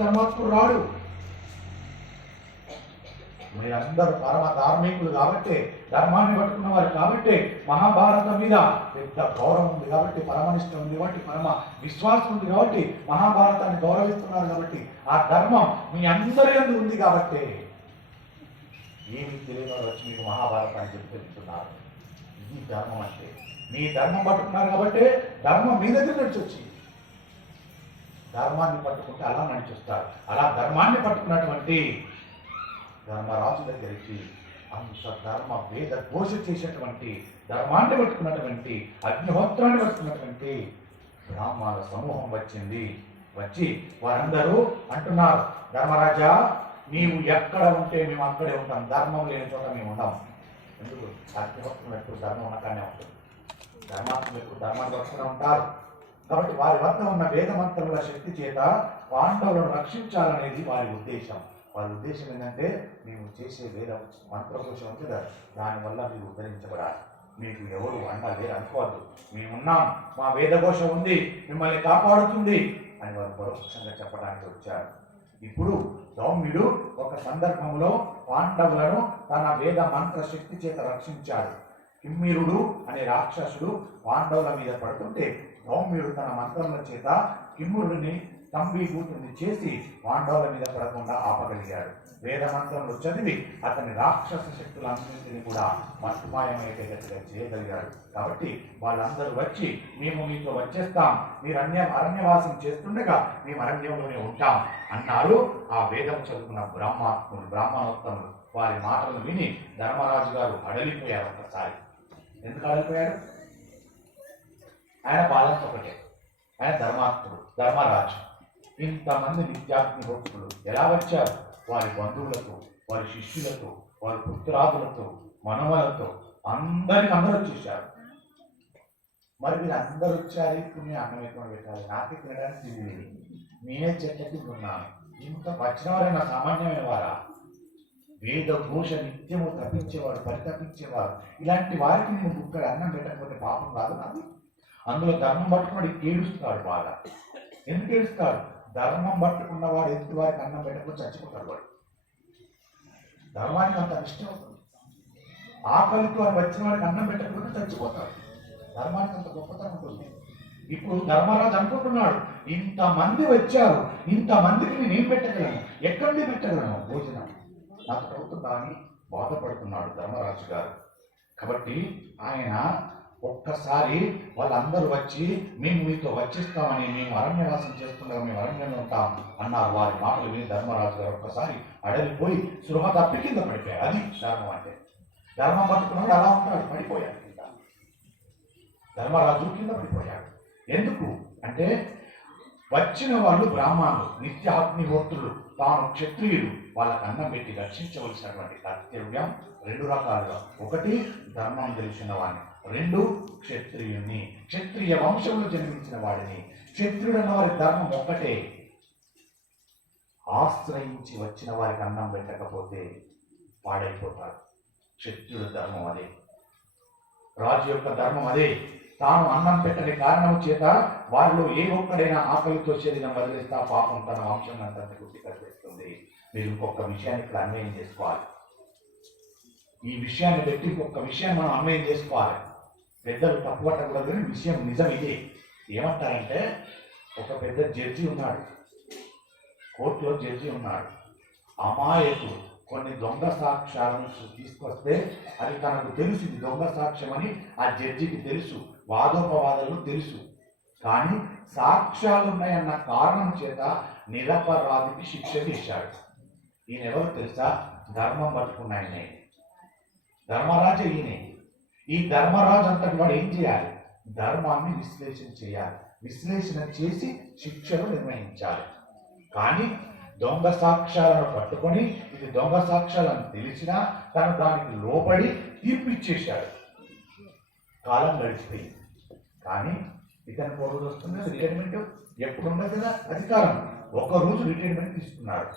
ధర్మాత్ముడు రాడు. మీరందరూ పరమ ధార్మికులు కాబట్టి, ధర్మాన్ని పట్టుకున్న వారు కాబట్టి, మహాభారతం మీద పెద్ద గౌరవం ఉంది కాబట్టి, పరమనిష్ట ఉంది కాబట్టి, పరమ విశ్వాసం ఉంది కాబట్టి, మహాభారతాన్ని గౌరవిస్తున్నారు కాబట్టి, ఆ ధర్మం మీ అందరి యందు ఉంది కాబట్టి ఏమి తెలియని వచ్చి మీకు మహాభారతాన్ని చెప్తున్నారు. ఇది ధర్మం అంటే. మీ ధర్మం పట్టుకున్నారు కాబట్టి ధర్మం మీ దగ్గర నడిచి వచ్చింది. ధర్మాన్ని పట్టుకుంటే అలా నడిచొస్తారు. అలా ధర్మాన్ని పట్టుకున్నటువంటి ధర్మరాజు దగ్గరికి అంత ధర్మ వేద ఘోష చేసేటువంటి, ధర్మాన్ని పట్టుకున్నటువంటి, అగ్నిహోత్రాన్ని పట్టుకున్నటువంటి బ్రాహ్మణుల సమూహం వచ్చింది. వచ్చి వారందరూ అంటున్నారు, ధర్మరాజా నీవు ఎక్కడ ఉంటే మేము అక్కడే ఉంటాం, ధర్మం లేని చోట మేము ఉన్నాం. ఎందుకు? అగ్నిహోత్రం ఎప్పుడు ధర్మం ఉన్నకానే ఉంటుంది. ధర్మాత్ములు ఎప్పుడు ధర్మాన్ని పట్టుకుని ఉంటారు. కాబట్టి వారి వద్ద ఉన్న వేదమంత్రముల శక్తి చేత పాండవులను రక్షించాలనేది వారి ఉద్దేశం. వారి ఉద్దేశం ఏంటంటే, మేము చేసే వేద మంత్రఘోషం ఉంది కదా, దానివల్ల మీరు ఉద్ధరించబడాలి. మీకు ఎవరు అండలేరు అనుకోవద్దు, మేమున్నాం, మా వేదఘోష ఉంది, మిమ్మల్ని కాపాడుతుంది అని వారు పరోక్షంగా చెప్పడానికి వచ్చారు. ఇప్పుడు సౌమ్యుడు ఒక సందర్భంలో పాండవులను తన వేద మంత్ర శక్తి చేత రక్షించాడు. కిమ్మిరుడు అనే రాక్షసుడు పాండవుల మీద పడుతుంటే సౌమ్యుడు తన మంత్రముల చేత కిమ్మురుడిని తంబీభూతుని చేసి పాండవుల మీద పడకుండా ఆపగలిగాడు. వేద మంత్రములు చదివి అతని రాక్షస శక్తులన్నింటినీ కూడా మట్టుమాయమయ్యేటట్టుగా చేయగలిగాడు. కాబట్టి వాళ్ళందరూ వచ్చి, మేము మీతో వచ్చేస్తాం, మీరు అరణ్యవాసం చేస్తుండగా మేము అరణ్యంలోనే ఉంటాం అన్నారు. ఆ వేదం చదువుకున్న బ్రాహ్మణోత్తములు వారి మాటలు విని ధర్మరాజు గారు అడలిపోయారు. ఒక్కసారి ఎందుకు అడలిపోయాడు? ఆయన బాలన్స్ ఒకటే, ఆయన ధర్మాత్ముడు, ధర్మరాజు. ఇంతమంది నిత్యాగ్ని భక్తులు ఎలా వచ్చారు? వారి బంధువులతో, వారి శిష్యులతో, వారి పుత్రాదులతో, మనవలతో అందరూ వచ్చేసారు. మరి మీరు అందరూ వచ్చారు, ఇప్పుడు నేను అన్నం ఎక్కువ పెట్టాలి, నాకే తినడానికి తిరిగి లేదు, నేనే చెట్లకి ఉన్నాను. ఇంత వచ్చిన వారైనా సామాన్యమైన వారా? వేద ఘోష నిత్యము తప్పించేవాడు, పరితపించేవారు. ఇలాంటి వారికి నేను ఇక్కడ అన్నం పెట్టకపోతే పాపం కాదు నాది. అందులో ధర్మం పట్టుకున్నాడు ఏడుస్తాడు బాగా. ఎందుకు ఏడుస్తాడు? ధర్మం పట్టుకున్నవాడు ఎదుటి వారికి అన్నం పెట్టకపోతే చచ్చిపోతాడు వాడు. ధర్మానికి అంత ఇష్టం అవుతుంది. ఆకలితో అని వచ్చిన వాడికి అన్నం పెట్టకపోతే చచ్చిపోతాడు. ధర్మానికి అంత గొప్పతనం ఉంటుంది. ఇప్పుడు ధర్మరాజు అనుకుంటున్నాడు, ఇంతమంది వచ్చారు, ఇంతమందికి నేనేం పెట్టగలను, ఎక్కడి పెట్టగలను భోజనం, నాకు అవుతుందా అని బాధపడుతున్నాడు ధర్మరాజు గారు. కాబట్టి ఆయన ఒక్కసారి వాళ్ళందరూ వచ్చి, మేము మీతో వచ్చిస్తామని, మేము అరణ్యవాసం చేస్తుండగా మేము అరణ్యంలో ఉంటాం అన్నారు. వారి మాటలు విని ధర్మరాజు గారు ఒక్కసారి అడలిపోయి సృహ తప్పి కింద పడిపోయాడు. అది ధర్మం అంటే. ధర్మం పట్టుకున్నాడు, అలా ఉంటాడు, పడిపోయాడు కింద. ధర్మరాజు కింద పడిపోయాడు. ఎందుకు అంటే, వచ్చిన వాళ్ళు బ్రాహ్మణులు, నిత్యాగ్నిహోత్రులు, తాను క్షత్రియుడు, వాళ్ళకు అన్నం పెట్టి రక్షించవలసినటువంటి కర్తవ్యం రెండు రకాలుగా. ఒకటి ధర్మం తెలిసిన వాడిని, రెండు క్షత్రియుని, క్షత్రియ వంశంలో జన్మించిన వాడిని. క్షత్రియుడు అన్న వారి ధర్మం ఒక్కటే, ఆశ్రయించి వచ్చిన వారికి అన్నం పెట్టకపోతే పాడైపోతారు. క్షత్రియుడు ధర్మం అదే, రాజు యొక్క ధర్మం అదే. తాను అన్నం పెట్టని కారణం చేత వారిలో ఏ ఒక్కడైనా ఆకలితో శరీరం వదిలేస్తా పాపం తన వంశం అంతా గుర్తి కనిపిస్తుంది. మీరు ఇంకొక విషయాన్ని ఇక్కడ అన్వయం చేసుకోవాలి. ఈ విషయాన్ని పెట్టి ఇంకొక విషయాన్ని మనం అన్వయం చేసుకోవాలి. పెద్దలు తప్పుపట్టకూడదు, విషయం నిజం ఇదే. ఏమంటారంటే, ఒక పెద్ద జడ్జి ఉన్నాడు, కోర్టులో జడ్జి ఉన్నాడు. అమాయకుడు కొన్ని దొంగ సాక్ష్యాలను తీసుకొస్తే అది తనకు తెలుసు, ఇది దొంగ సాక్ష్యం అని ఆ జడ్జికి తెలుసు, వాదోపవాదాలు తెలుసు. కానీ సాక్ష్యాలు ఉన్నాయన్న కారణం చేత నిరపరాధికి శిక్ష వేశాడు. ఈయన ఎవరు తెలుసా? ధర్మం పట్టుకున్న ఆయనే, ధర్మరాజు ఈయనే. ఈ ధర్మరాజు అంతటి వాడు ఏం చేయాలి? ధర్మాన్ని విశ్లేషణ చేయాలి, విశ్లేషణ చేసి శిక్షలు నిర్ణయించాలి. కానీ దొంగ సాక్ష్యాలను పట్టుకొని, ఇది దొంగ సాక్ష్యాలను తెలిసినా తను దానికి లోబడి తీర్పు ఇచ్చేశాడు. కాలం గడిచిపోయింది. కానీ ఇతను ఒక రోజు వస్తుంది రిటైర్మెంట్, ఎప్పుడు ఉండదు కదా అధికారం, ఒక రోజు రిటైర్మెంట్ తీసుకున్నాడు.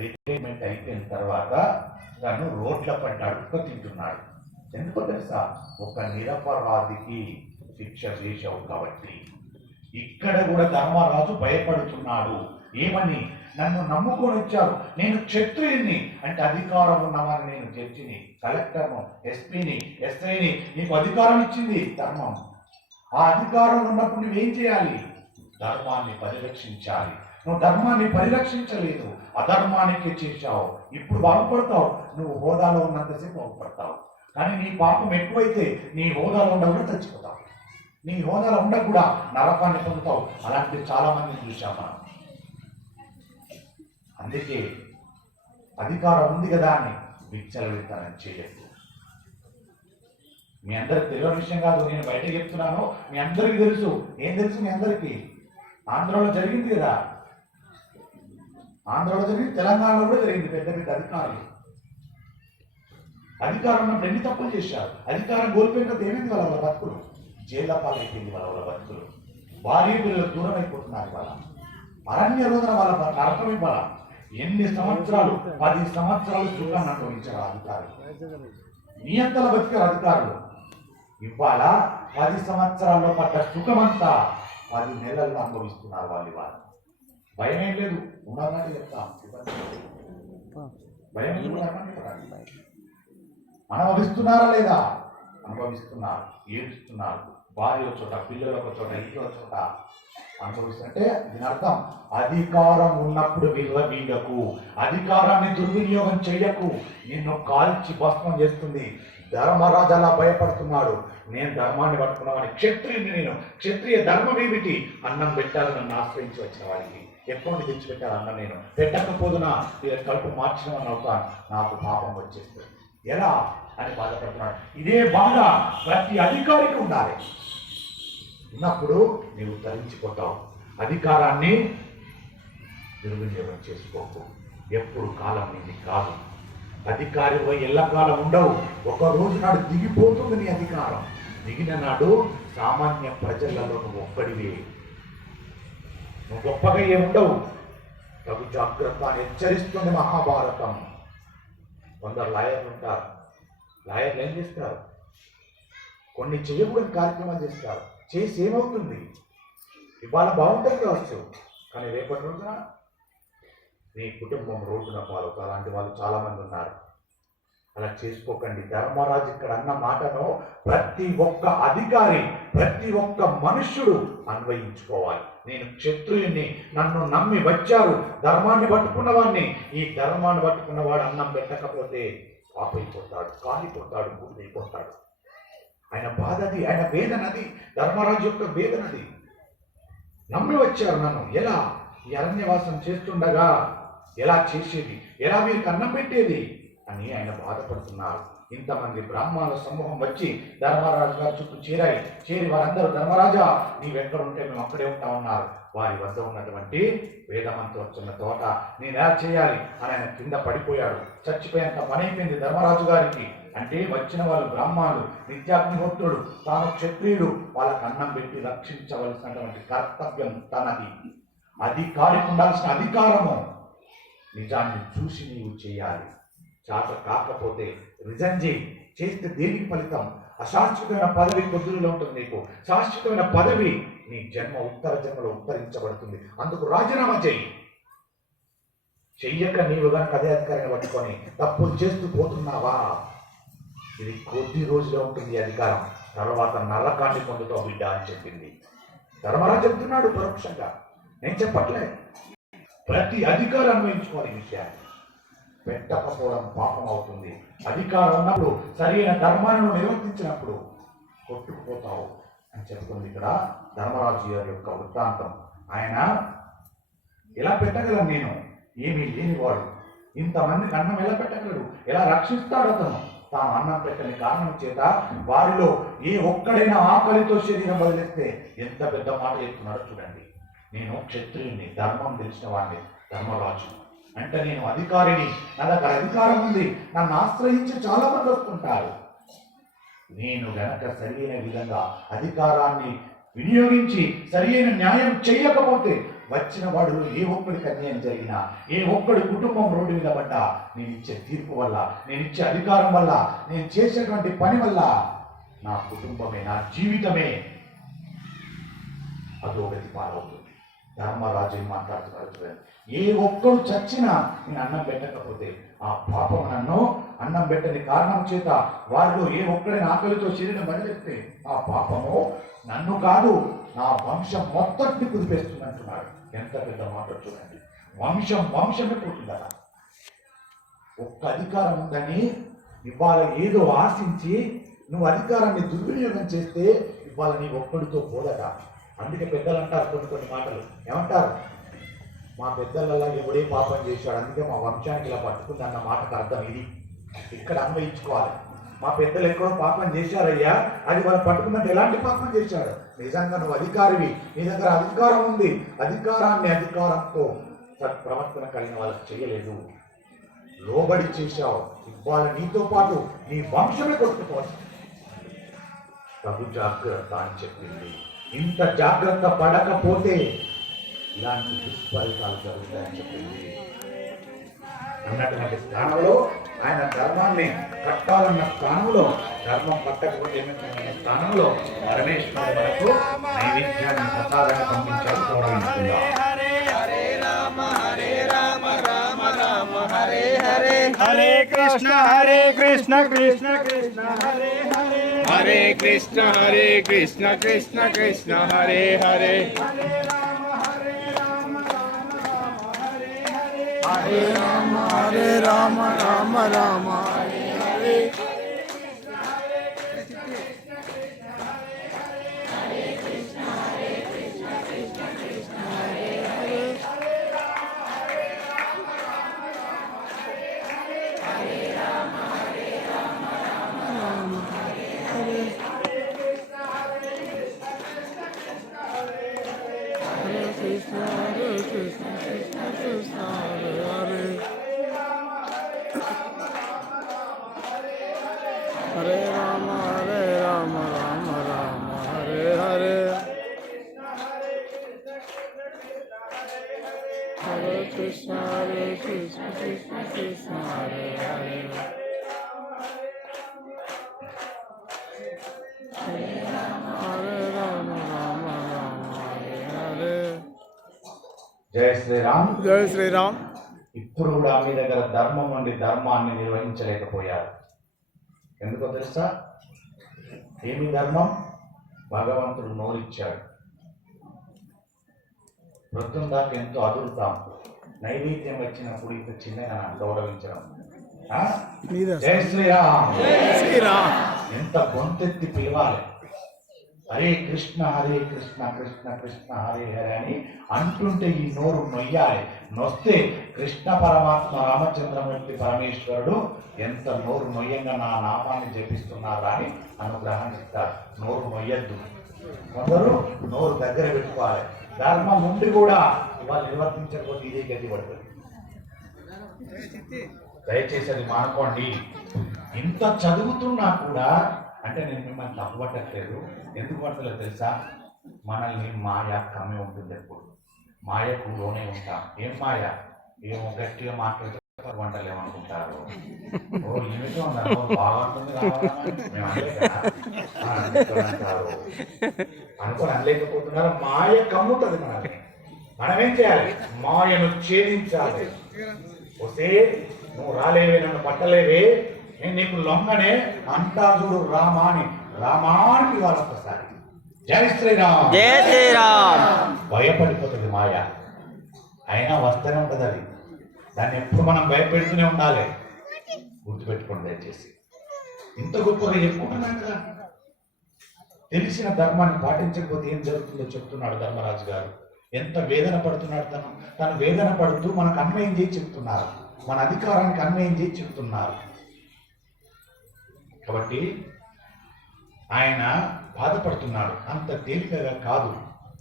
రిటైర్మెంట్ అయిపోయిన తర్వాత తను రోడ్ల పట్టి అడుక్క తింటున్నాడు. ఎందుకో తెలుసా? ఒక నిరపరాధికి శిక్ష చేశావు కాబట్టి. ఇక్కడ కూడా ధర్మరాజు భయపడుతున్నాడు. ఏమని? నన్ను నమ్ముకొని వచ్చారు. నేను క్షత్రియుని అంటే అధికారం ఉన్నవారిని, నేను జడ్జిని, కలెక్టర్ను, ఎస్పీని, ఎస్ఐని, నీకు అధికారం ఇచ్చింది ధర్మం. ఆ అధికారం ఉన్నప్పుడు నువ్వేం చేయాలి? ధర్మాన్ని పరిరక్షించాలి. నువ్వు ధర్మాన్ని పరిరక్షించలేదు, అధర్మానికి చేశావు. ఇప్పుడు బాగుపడతావు, నువ్వు హోదాలో ఉన్నంతసేపు బాగుపడతావు. కానీ నీ పాపం ఎక్కువైతే నీ హోదాలో ఉండ కూడా చచ్చిపోతావు. నీ హోదాలో ఉండ కూడా నరకాన్ని పొందుతావు. అలాంటి చాలా మందిని చూసాం మనం. అందుకే అధికారం ఉంది కదా అని విచ్చలవిత్తనం చేయలేదు. మీ అందరికి తెలియని విషయం కాదు, నేను బయట చెప్తున్నాను, మీ అందరికీ తెలుసు. ఏం తెలుసు మీ అందరికీ? ఆంధ్రలో జరిగింది కదా, ఆంధ్రలో జరిగింది, తెలంగాణలో కూడా జరిగింది. పెద్ద పెద్ద అధికారులు అధికారం ఉన్నప్పుడు ఎన్ని తప్పులు చేశారు. అధికారం కోల్పోయిన ఏమైంది? వాళ్ళ బతుకులు జైళ్ళ పాలైపోయింది. వాళ్ళ బతుకులు భార్య పిల్లలు దూరం అయిపోతున్నారు. వాళ్ళ అరణ్య రోజున వాళ్ళ నరకం ఇవ్వాల. ఎన్ని సంవత్సరాలు? 10 సంవత్సరాలు సుఖాన్ని అనుభవించారు అధికారులు. నియంతల బతికారు అధికారులు. ఇవాళ 10 సంవత్సరాల్లో పడ్డ సుఖమంతా 10 నెలల్లో అనుభవిస్తున్నారు వాళ్ళు. ఇవాళ భయం ఏం లేదు, ఉన్నదంటే చెప్తాం. భయం అనుభవిస్తున్నారా లేదా? అనుభవిస్తున్నారు, ఏడుస్తున్నారు. భార్య ఒక చోట, పిల్లలు ఒక చోట, ఇల్లు ఒక చోట అనుభవిస్తుంటే దీని అర్థం అధికారం ఉన్నప్పుడు విర్రవీగకు, అధికారాన్ని దుర్వినియోగం చెయ్యకు. నిన్ను కాల్చి భస్మం చేస్తుంది. ధర్మరాజు అలా భయపడుతున్నాడు. నేను ధర్మాన్ని పట్టుకున్నామని, క్షత్రియుని నేను, క్షత్రియ ధర్మం ఏమిటి? అన్నం పెట్టాలి, నన్ను ఆశ్రయించి వచ్చిన వాడికి ఎప్పుడు తెచ్చిపెట్టాలి అన్నం. నేను పెట్టకపోదునా కడుపు మార్చినవని అవుతాను, నాకు పాపం వచ్చేస్తుంది. ఎలా అని బాధపడుతున్నాడు. ఇదే బాధ ప్రతి అధికారికి ఉండాలి. ఉన్నప్పుడు నీవు తరించిపోతావు. అధికారాన్ని దుర్వినియోగం చేసుకోకు. ఎప్పుడు కాలం నీది కాదు. అధికారిపై ఎల్లకాలం ఉండవు. ఒక రోజు నాడు దిగిపోతుంది నీ అధికారం. దిగిన నాడు సామాన్య ప్రజలలో నువ్వు ఒక్కడివే. నువ్వు గొప్పగా ఏముండవు. తగు జాగ్రత్త అని హెచ్చరిస్తుంది మహాభారతం. కొందరు లాయర్లు ఉంటారు. లాయర్లు ఏం చేస్తారు? కొన్ని చేయకూడని కార్యక్రమాలు చేస్తారు. చేసి ఏమవుతుంది? ఇవాళ బాగుంటుంది కావచ్చు, కానీ రేపటి రోజున నీ కుటుంబం రోడ్డున పాలవుతారు. అలాంటి వాళ్ళు చాలా మంది ఉన్నారు. అలా చేసుకోకండి. ధర్మరాజు ఇక్కడ అన్న మాటను ప్రతి ఒక్క అధికారి, ప్రతి ఒక్క మనుష్యుడు అన్వయించుకోవాలి. నేను క్షత్రియుని, నన్ను నమ్మి వచ్చారు, ధర్మాన్ని పట్టుకున్న వాడిని. ఈ ధర్మాన్ని పట్టుకున్నవాడు అన్నం పెట్టకపోతే పాపైపోతాడు, కాలిపోతాడు, గురైపోతాడు. ఆయన బాధది, ఆయన వేదనది, ధర్మరాజు యొక్క వేదనది. నమ్మి వచ్చారు నన్ను, ఎలా ఈ అరణ్యవాసం చేస్తుండగా ఎలా చేసేది, ఎలా వీరికి అన్నం పెట్టేది అని ఆయన బాధపడుతున్నారు. ఇంతమంది బ్రాహ్మణుల సమూహం వచ్చి ధర్మరాజు గారి చుట్టూ చేరి వారందరూ, ధర్మరాజా నీవెక్కడుంటే మేము అక్కడే ఉంటా ఉన్నారు. వారి వద్ద ఉన్నటువంటి వేదమంత్రోచ్చరణ తోట నేను ఎలా చేయాలి అని ఆయన కింద పడిపోయాడు. చచ్చిపోయేంత పని అయిపోయింది ధర్మరాజు గారికి. అంటే వచ్చిన వాళ్ళు బ్రాహ్మణులు, నిత్యాగ్నిహోత్రుడు, తాను క్షత్రియుడు, వాళ్ళకు అన్నం పెట్టి రక్షించవలసినటువంటి కర్తవ్యం తనది. అధికారికి ఉండాల్సిన అధికారము. నిజాన్ని చూసి నీవు చేయాలి. చేత కాకపోతే రిజైన్ చేయి. చేస్తే దేనికి ఫలితం? అశాశ్వతమైన పదవి కొద్దులో ఉంటుంది. నీకు శాశ్వతమైన పదవి నీ జన్మ ఉత్తర జన్మలో ఉత్తరించబడుతుంది. అందుకు రాజీనామా చేయి. చెయ్యక నీవు కనుక అదే అధికారాన్ని పట్టుకొని తప్పులు చేస్తూ పోతున్నావా, ఇది కొద్ది రోజులే ఉంటుంది అధికారం. తర్వాత నరకాన్ని పొందుతావు బిడ్డ అని చెప్పింది ధర్మరాజు. చెప్తున్నాడు పరోక్షంగా, నేను చెప్పట్లే. ప్రతి అధికారం అన్వయించుకోవాలి. విషయాన్ని పెట్టకపోవడం పాపం అవుతుంది. అధికారం ఉన్నప్పుడు సరైన ధర్మాన్ని నిర్వర్తించినప్పుడు కొట్టుకుపోతావు అని చెప్తుంది ఇక్కడ ధర్మరాజు గారి యొక్క వృత్తాంతం. ఆయన ఎలా పెట్టగలను, నేను ఏమీ లేనివాడు, ఇంతమందికి అన్నం ఎలా పెట్టగలడు, ఎలా రక్షిస్తాడు అతను? తాను అన్నం పెట్టని కారణం చేత వారిలో ఏ ఒక్కడైనా ఆకలితో శరీరం వదిలేస్తే ఎంత పెద్ద మాట చెప్తున్నాడో చూడండి. నేను క్షత్రియుని, ధర్మం తెలిసిన వాడిని, ధర్మరాజు అంటే నేను అధికారిని, నా దగ్గర అధికారం ఉంది, నన్ను ఆశ్రయించి చాలా మంది వస్తుంటారు. నేను గనక సరైన విధంగా అధికారాన్ని వినియోగించి సరైన న్యాయం చేయకపోతే వచ్చిన వాడు ఏ ఒక్కడికి అన్యాయం జరిగినా, ఏ ఒక్కడి కుటుంబం రోడ్డు మీద పడ్డా, నేను ఇచ్చే తీర్పు వల్ల, నేను ఇచ్చే అధికారం వల్ల, నేను చేసేటువంటి పని వల్ల నా కుటుంబమే, నా జీవితమే అధోగతి పాలవుతుంది. ధర్మరాజు ఏం మాట్లాడుతున్నాడు చూడండి. ఏ ఒక్కడు చచ్చినా నేను అన్నం పెట్టకపోతే ఆ పాపం నన్ను అన్నం పెట్టని కారణం చేత వాళ్ళు ఏ ఒక్కడిని ఆకలితో శరీరం బదిలిస్తే ఆ పాపము నన్ను కాదు నా వంశం మొత్తాన్ని కుదిపేస్తుంది అంటున్నాడు. ఎంత పెద్ద మాట చూడండి. వంశమే పోతుందా? ఒక్క అధికారం ఉందని ఇవాళ ఏదో ఆశించి నువ్వు అధికారాన్ని దుర్వినియోగం చేస్తే ఇవాళ నీ ఒక్కడితో పోదట. అందుకే పెద్దలు అంటారు కొన్ని మాటలు. ఏమంటారు? మా పెద్దలలో ఎవడే పాపం చేశాడు, అందుకే మా వంశానికి ఇలా పట్టుకుంది అన్న మాటకు అర్థం ఇది. ఇక్కడ అన్వయించుకోవాలి. మా పెద్దలు ఎక్కడో పాపం చేశారయ్యా, అది వాళ్ళు పట్టుకుందంటే ఎలాంటి పాపం చేశాడు? నిజంగా నువ్వు అధికారివి, నీ దగ్గర అధికారం ఉంది, అధికారంతో ప్రవర్తన కలిగిన వాళ్ళకి చేయలేదు, లోబడి చేశావు. ఇవాళ నీతో పాటు నీ వంశమే కొట్టుకోవచ్చు. తగు జాగ్రత్త అని చెప్పింది. ఇంత జాగ్రత్త పడకపోతే ఇలాంటి దుష్ఫలితాలు జరుగుతాయని చెప్పింది. అన్నటువంటి స్థానంలో ఆయన ధర్మాన్ని కట్టాలన్న స్థానంలో, ధర్మం పట్టకపోతే ఏమైనా స్థానంలో పరమేశ్వరుడు మనకు నైవేద్యాన్ని ప్రసాదాన్ని పంపించాలి. గౌరవించుకుందాం. हरे कृष्ण कृष्ण कृष्ण हरे हरे, हरे कृष्ण कृष्ण कृष्ण हरे हरे, हरे राम राम हरे हरे, हरे राम राम राम हरे हरे, हरे कृष्ण कृष्ण कृष्ण हरे हरे, हरे राम राम राम हरे हरे, हरे कृष्ण कृष्ण कृष्ण हरे हरे, हरे राम राम राम हरे हरे. జయ శ్రీరామ్. జై శ్రీరామ్. ఇప్పుడు కూడా మీ దగ్గర ధర్మం నుండి ధర్మాన్ని నిర్వహించలేకపోయారు. ఎందుకో తెలుసా? ఏమి ధర్మం? భగవంతుడు నోరిచ్చాడు. వృద్ధం దాకా ఎంతో అదురుతాం. నైవేద్యం వచ్చినప్పుడు ఇంత చిన్నగా గౌరవించడం. జై శ్రీరామ్. ఎంత గొంతెత్తి పిలవాలి. హరే కృష్ణ కృష్ణ కృష్ణ హరే హరే అని అంటుంటే ఈ నోరు నొయ్యాలి. నొస్తే కృష్ణ పరమాత్మ రామచంద్రమూర్తి పరమేశ్వరుడు ఎంత నోరు నొయ్యంగా నా నామాన్ని జపిస్తున్నారా అని అనుగ్రహం ఇస్తారు. నోరు నొయ్యద్దు. కొందరు నోరు దగ్గర పెట్టుకోవాలి. ధర్మం ఉండి కూడా ఇవాళ నిర్వర్తించకపోతే ఇదే గతి పడుతుంది. దయచేసి అది మానుకోండి. ఇంత చదువుతున్నా కూడా, అంటే నేను మిమ్మల్ని తప్పుపట్టట్లేదు, ఎందుకు పడతలేదు తెలుసా? మనల్ని మాయ కమ్మి ఉంటుంది. ఎప్పుడు మాయకు లోనే ఉంటాం. ఏం మాయ? ఏమో గట్టిగా మాట్లాడితే వంటలు ఏమనుకుంటారు, ఓ ఏమిటో బాగుంటుంది మేము అంటారు అనుకొని అనలేకపోతున్నారు. మాయ కమ్ముతుంది మనల్ని. మనమేం చేయాలి? మాయను ఛేదించాలి. వస్తే నువ్వు రాలేవే, నన్ను పట్టలేవే, నేను నీకు లొంగనే అంటాజుడు రామాని రామానికి వాళ్ళొక్కసారి. జై శ్రీరామ్. జై శ్రీరామ్. భయపడిపోతుంది మాయ. అయినా వస్తూనే ఉంటుంది అది. దాన్ని ఎప్పుడు మనం భయపెడుతూనే ఉండాలి. గుర్తుపెట్టుకోండి దయచేసి. ఇంత గొప్పగా చెప్పుకుంటున్నాను కదా. తెలిసిన ధర్మాన్ని పాటించకపోతే ఏం జరుగుతుందో చెప్తున్నాడు ధర్మరాజు గారు. ఎంత వేదన పడుతున్నాడు తను వేదన పడుతూ మనకు అన్వయం చేసి చెప్తున్నారు. మన అధికారానికి అన్వయం చేసి చెప్తున్నారు. కాబట్టి ఆయన బాధపడుతున్నాడు. అంత తేలికగా కాదు.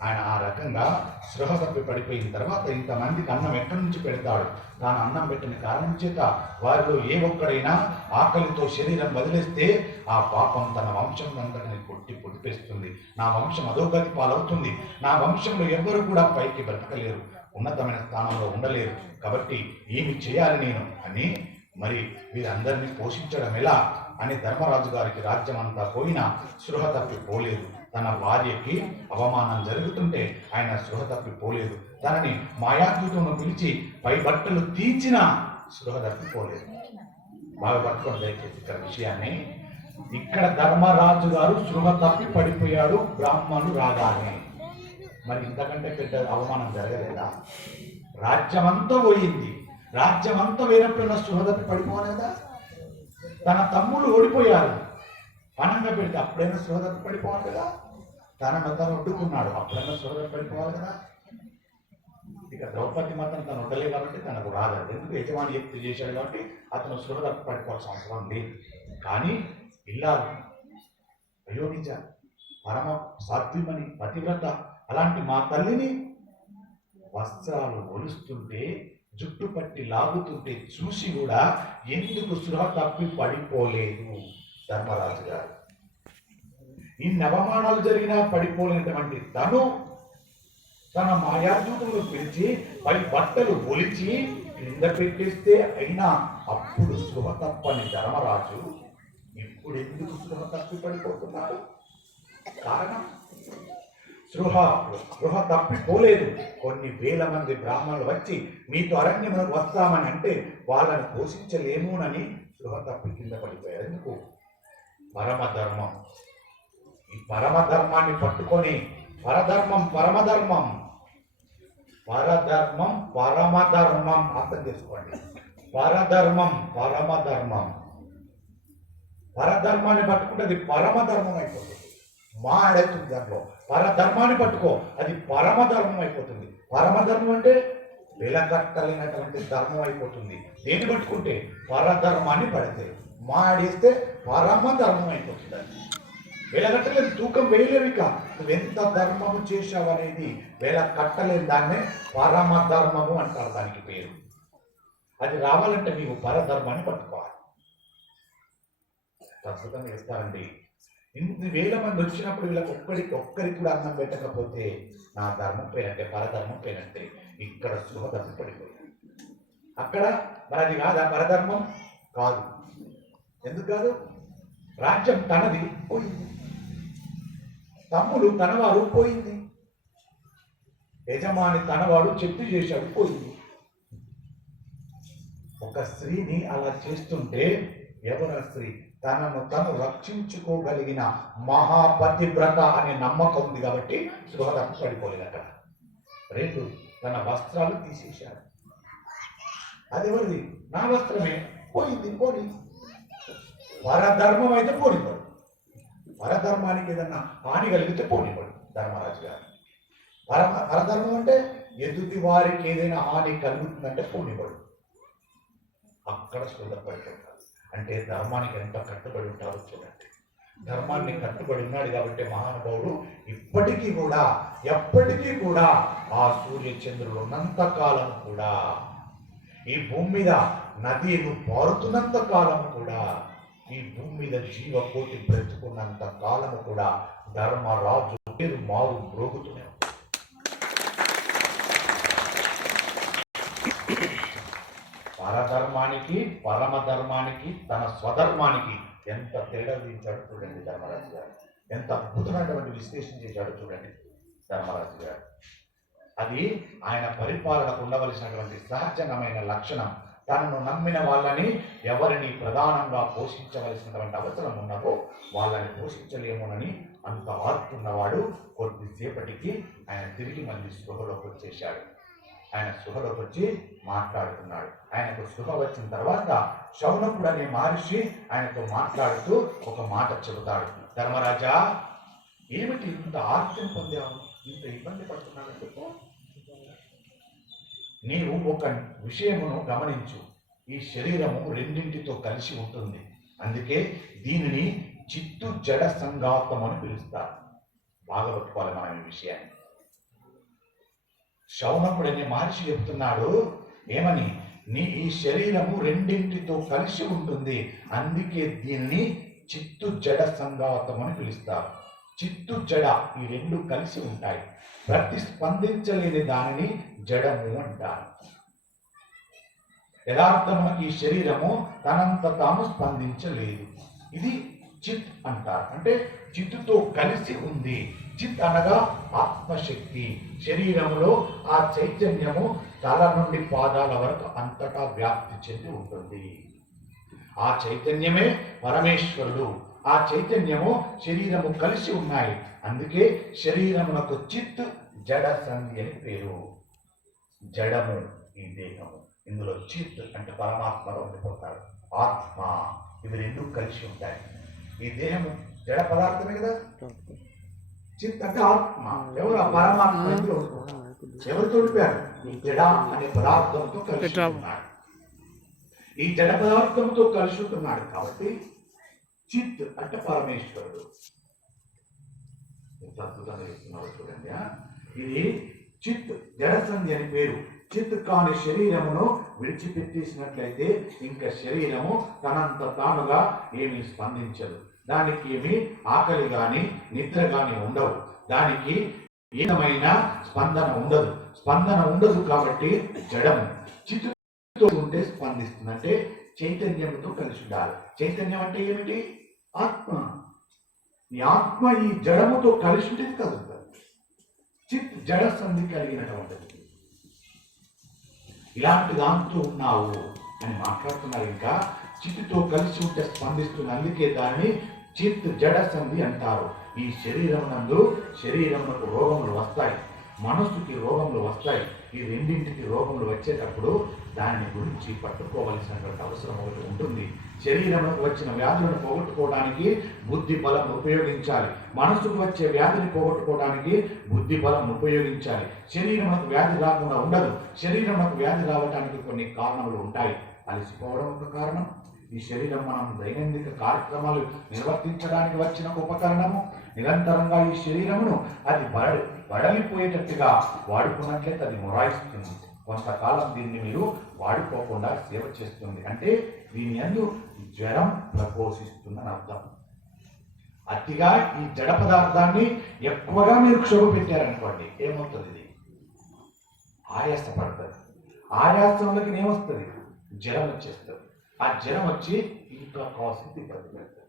ఆయన ఆ రకంగా స్పృహ తప్పి పడిపోయిన తర్వాత ఇంతమందికి అన్నం ఎక్కడి నుంచి పెడతాడు? తాను అన్నం పెట్టిన కారణం చేత వారిలో ఏ ఒక్కడైనా ఆకలితో శరీరం వదిలేస్తే ఆ పాపం తన వంశం అందరినీ కొట్టి పొడిపేస్తుంది. నా వంశం అధోగతి పాలవుతుంది. నా వంశంలో ఎవ్వరు కూడా పైకి బ్రతకలేరు, ఉన్నతమైన స్థానంలో ఉండలేరు. కాబట్టి ఏమి చేయాలి నేను అని, మరి వీరందరినీ పోషించడం ఎలా అని ధర్మరాజు గారికి రాజ్యం అంతా పోయినా స్పృహ తప్పి పోలేదు. తన భార్యకి అవమానం జరుగుతుంటే ఆయన స్పృహ తప్పి పోలేదు. తనని మాయాద్యూతమును పిలిచి పై బట్టలు తీర్చిన స్పృహ తప్పిపోలేదు. బాగా పట్టుకోండి దయచేసి ఇక్కడ విషయాన్ని. ఇక్కడ ధర్మరాజు గారు స్పృహ తప్పి పడిపోయాడు బ్రాహ్మణులు రాగానే. మరి ఇంతకంటే పెద్ద అవమానం జరగలేదా? రాజ్యమంతా పోయింది. రాజ్యమంతా వేరప్పుడు స్పృహ తప్పి పడిపోవాలి కదా. తన తమ్ముడు ఓడిపోయారు, పనంగా పెడితే అప్పుడైనా స్పృహ తప్పి పడిపోవాలి కదా. తనను తను ఒడ్డుకున్నాడు, అప్పుడైనా స్పృహ తప్పి పడిపోవాలి కదా. ఇక ద్రౌపది మాత్రం తను ఉండలే కాబట్టి తనకు రాలేదు. ఎందుకు? యజమాని ఎత్తు చేశాడు కాబట్టి అతను స్పృహ తప్పి పడిపోవాల్సిన అవసరం లేదు. కానీ ఇల్లాలు అయోనిజ పరమ సాధ్యమని పతివ్రత అలాంటి మా తల్లిని వస్త్రాలు ఒలుస్తుంటే, జుట్టు పట్టి లాగుతుంటే చూసి కూడా ఎందుకు స్పృహ తప్పి పడిపోలేదు ధర్మరాజు గారు? ఇన్ని అవమానాలు జరిగినా పడిపోలేనటువంటి తను తన మాయాదూతములు పిలిచి పై బట్టలు ఒలిచి క్రింద పెట్టేస్తే అయినా అప్పుడు స్పృహ తప్పని ధర్మరాజు ఇప్పుడు ఎందుకు స్పృహ తప్పి పడిపోతున్నాడు? కారణం స్పృహ తప్పిపోలేదు. కొన్ని వేల మంది బ్రాహ్మణులు వచ్చి మీతో అరణ్యములకు వస్తామని అంటే వాళ్ళని పోషించలేమునని స్పృహ తప్పి కింద పడిపోయారు. ఎందుకు? పరమధర్మం. ఈ పరమధర్మాన్ని పట్టుకొని పరధర్మం పరమధర్మం పరధర్మం పరమధర్మం అర్థం చేసుకోండి. పరధర్మం పరమధర్మం. పరధర్మాన్ని పట్టుకుంటే అది పరమధర్మం అయిపోతుంది. మాడవుతుంది దాంట్లో. పరధర్మాన్ని పట్టుకో, అది పరమధర్మం అయిపోతుంది. పరమధర్మం అంటే వెలకట్టలేనటువంటి ధర్మం అయిపోతుంది. దేన్ని పట్టుకుంటే? పరధర్మాన్ని పడితే మాడేస్తే పరమధర్మం అయిపోతుంది. అది వెలకట్టలేదు, తూకం వేయలేవిక. నువ్వెంత ధర్మము చేశావు అనేది వెల కట్టలేని దాన్నే పరమధర్మము అంటారు. దానికి పేరు. అది రావాలంటే నీవు పరధర్మాన్ని పట్టుకోవాలి. అద్భుతంగా ఇస్తారండి. ఇన్ని వేల మంది వచ్చినప్పుడు వీళ్ళకి ఒక్కరికి కూడా అన్నం పెట్టకపోతే నా ధర్మం పేరంటే పరధర్మం పేరంటే ఇక్కడ స్పృహ తప్పి పడిపోయింది. అక్కడ మరి అది కాదా? పరధర్మం కాదు. ఎందుకు కాదు? రాజ్యం తనది పోయింది, తమ్ముడు తనవాడు పోయింది, యజమాని తనవాడు చెట్టు చేశాడు పోయింది. ఒక స్త్రీని అలా చేస్తుంటే ఎవరు స్త్రీ? తనను తను రక్షించుకోగలిగిన మహాపతివ్రత అనే నమ్మకం ఉంది కాబట్టి స్పృహ తప్పి పడిపోలేదు. అక్కడ రెండు, తన వస్త్రాలు తీసేశాడు. అదెవరిది? నా వస్త్రమే, పోయింది, పోని. పరధర్మం అయితే పోనివ్వడు. పరధర్మానికి ఏదన్నా హాని కలిగితే పోనివ్వడు ధర్మరాజు గారు. పరధర్మం అంటే ఎదుటి వారికి ఏదైనా హాని కలుగుతుందంటే పోనివ్వడు. అక్కడ స్పృహ పడిపోతాడు. అంటే ధర్మానికి ఎంత కట్టుబడి ఉంటారో చూడండి. ధర్మాన్ని కట్టుబడి ఉన్నాడు కాబట్టి మహానుభావుడు ఇప్పటికీ కూడా ఎప్పటికీ కూడా ఆ సూర్య చంద్రులు ఉన్నంత కాలం కూడా, ఈ భూమి మీద నదిలు పారుతున్నంత కాలం కూడా, ఈ భూమి మీద జీవకోటి బ్రతుకున్నంత కాలము కూడా ధర్మరాజు పేరు మారు మ్రోగుతూనే ఉంది. పరధర్మానికి పరమధర్మానికి తన స్వధర్మానికి ఎంత తేడా విధించాడు చూడండి ధర్మరాజు గారు. ఎంత అద్భుతమైనటువంటి విశ్లేషణ చేశాడు చూడండి ధర్మరాజు గారు. అది ఆయన పరిపాలనకు ఉండవలసినటువంటి సహజమైన లక్షణం. తనను నమ్మిన వాళ్ళని ఎవరిని ప్రధానంగా పోషించవలసినటువంటి అవసరం ఉన్నదో వాళ్ళని పోషించలేమోనని అంత ఆర్పున్నవాడు. కొద్దిసేపటికి ఆయన తిరిగి మళ్ళీ స్పృహలోకి వచ్చేశాడు. ఆయన స్పృహలోకి వచ్చి మాట్లాడుతున్నాడు. ఆయనకు స్పృహ వచ్చిన తర్వాత శౌనకుడు అనే మహర్షి ఆయనతో మాట్లాడుతూ ఒక మాట చెబుతాడు. ధర్మరాజా, ఏమిటి ఇంత ఆర్త్యం పొందావు, ఇంత ఇబ్బంది పడుతున్నావు? చెప్పు. నీవు ఒక విషయమును గమనించు. ఈ శరీరము రెండింటితో కలిసి ఉంటుంది. అందుకే దీనిని చిత్తు జడ సంఘాతం అని పిలుస్తారు. బాగా పట్టుకోవాలి మనం ఈ విషయాన్ని. శౌనకుడు అనే మహర్షి చెప్తున్నాడు ఏమని? ఈ శరీరము రెండింటితో కలిసి ఉంటుంది, అందుకే దీన్ని చిత్తు జడ సంఘాతం అని పిలుస్తారు. చిత్తు జడ ఈ రెండు కలిసి ఉంటాయి. ప్రతిస్పందించలేని దానిని జడము అంటారు. యథార్థమున ఈ శరీరము తనంత తాను స్పందించలేదు. ఇది చిత్ అంటారు. అంటే చిత్తుతో కలిసి ఉంది. చిత్ అనగా ఆత్మశక్తి. శరీరంలో ఆ చైతన్యము తల నుండి పాదాల వరకు అంతటా వ్యాప్తి చెంది ఉంటుంది. ఆ చైతన్యమే పరమేశ్వరుడు. ఆ చైతన్యము శరీరము కలిసి ఉన్నాయి. అందుకే శరీరమునకు చిత్ జడ సంధి అని పేరు. జడము ఈ దేహము, ఇందులో చిత్ అంటే పరమాత్మలో ఉండిపోతాడు. ఆత్మ, ఇవి రెండు కలిసి ఉంటాయి. ఈ దేహము జడ పదార్థమే కదా. చిత్ అంటే ఆత్మ. ఎవరు? ఆ పరమాత్మ. ఎవరు తోడిపారు? ఈ జడ అనే పదార్థంతో కలిసి ఉన్నాడు. ఈ జడ పదార్థంతో కలిసి ఉంటున్నాడు కాబట్టి చిత్ అంటే పరమేశ్వరుడు. ఎంత అద్భుతంగా చెప్తున్నారు చూడండి. ఇది చిత్ జడ సంధి అని పేరు. చిత్ కాని శరీరమును విడిచిపెట్టేసినట్లయితే ఇంకా శరీరము తనంత తానుగా ఏమీ స్పందించదు. దానికి ఏమి ఆకలి గాని నిద్ర గాని ఉండవు. దానికి ఏమైన స్పందన ఉండదు. స్పందన ఉండదు కాబట్టి జడము. చిత్తుతో ఉంటే స్పందిస్తుంది. అంటే చైతన్యంతో కలిసి ఉండాలి. చైతన్యం అంటే ఏమిటి? ఆత్మ. ఈ ఆత్మ ఈ జడముతో కలిసి ఉంటుంది కదులుతుంది. చిత్ జడ సంధి కలిగినటువంటిది. ఇలాంటి దాంతో ఉన్నావు అని మాట్లాడుతున్నారు. ఇంకా చిత్తుతో కలిసి ఉంటే స్పందిస్తుంది. అందుకే దాన్ని చిత్ జడ సంధి అంటారు. ఈ శరీరమునకు రోగములు వస్తాయి, మనస్సుకి రోగములు వస్తాయి. ఈ రెండింటికి రోగములు వచ్చేటప్పుడు దాని గురించి పట్టుకోవలసినటువంటి అవసరం ఒకటి ఉంటుంది. శరీరమునకు వచ్చిన వ్యాధులను పోగొట్టుకోవడానికి బుద్ధి బలం ఉపయోగించాలి. మనసుకు వచ్చే వ్యాధిని పోగొట్టుకోవడానికి బుద్ధి బలం ఉపయోగించాలి. శరీరమునకు వ్యాధి రాకుండా ఉండదు. శరీరమునకు వ్యాధి రావడానికి కొన్ని కారణములు ఉంటాయి. అలసిపోవడం ఒక కారణం. ఈ శరీరం మనం దైనందిక కార్యక్రమాలు నిర్వర్తించడానికి వచ్చిన ఉపకరణము. నిరంతరంగా ఈ శరీరమును అది బడలిపోయేటట్టుగా వాడుకున్నట్లయితే అది మొరాయిస్తుంది. కొంతకాలం దీన్ని మీరు వాడుకోకుండా సేవ చేస్తుంది. అంటే దీని యందు జ్వరం ప్రపోషిస్తుందని అర్థం. అతిగా ఈ జడ పదార్థాన్ని ఎక్కువగా మీరు క్షోభ పెట్టారనుకోండి, ఏమవుతుంది? ఇది ఆయాసపడుతుంది. ఆయాసంలోకి ఏమొస్తుంది? జ్వరం వచ్చేస్తుంది. ఆ జ్వరం వచ్చి ఇంకా కాస్త ఇబ్బంది పెడుతుంది.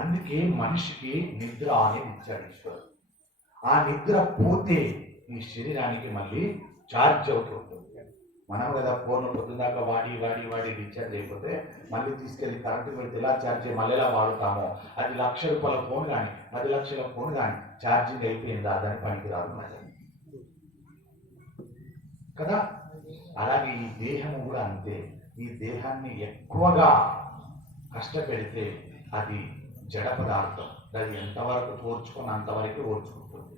అందుకే మనిషికి నిద్ర అనేది ఇచ్చాడు ఈశ్వరుడు. ఆ నిద్ర పోతే ఈ శరీరానికి మళ్ళీ ఛార్జ్ అవుతూ ఉంటుంది. మనం కదా ఫోన్ పొద్దుదాకా వాడి రీఛార్జ్ అయిపోతే మళ్ళీ తీసుకెళ్ళి కరెంటు పెడితే ఎలా ఛార్జ్ మళ్ళీ ఎలా వాడుతామో, అది ₹1,00,000 ఫోన్ కానీ 10 లక్షల ఫోన్ కానీ ఛార్జింగ్ అయిపోయిందా దాని పనికి రాదు కదా. అలాగే ఈ దేహము కూడా అంతే. ఈ దేహాన్ని ఎక్కువగా కష్టపెడితే అది జడ పదార్థం. అది ఎంతవరకు ఓర్చుకొని అంతవరకు ఓర్చుకుంటుంది.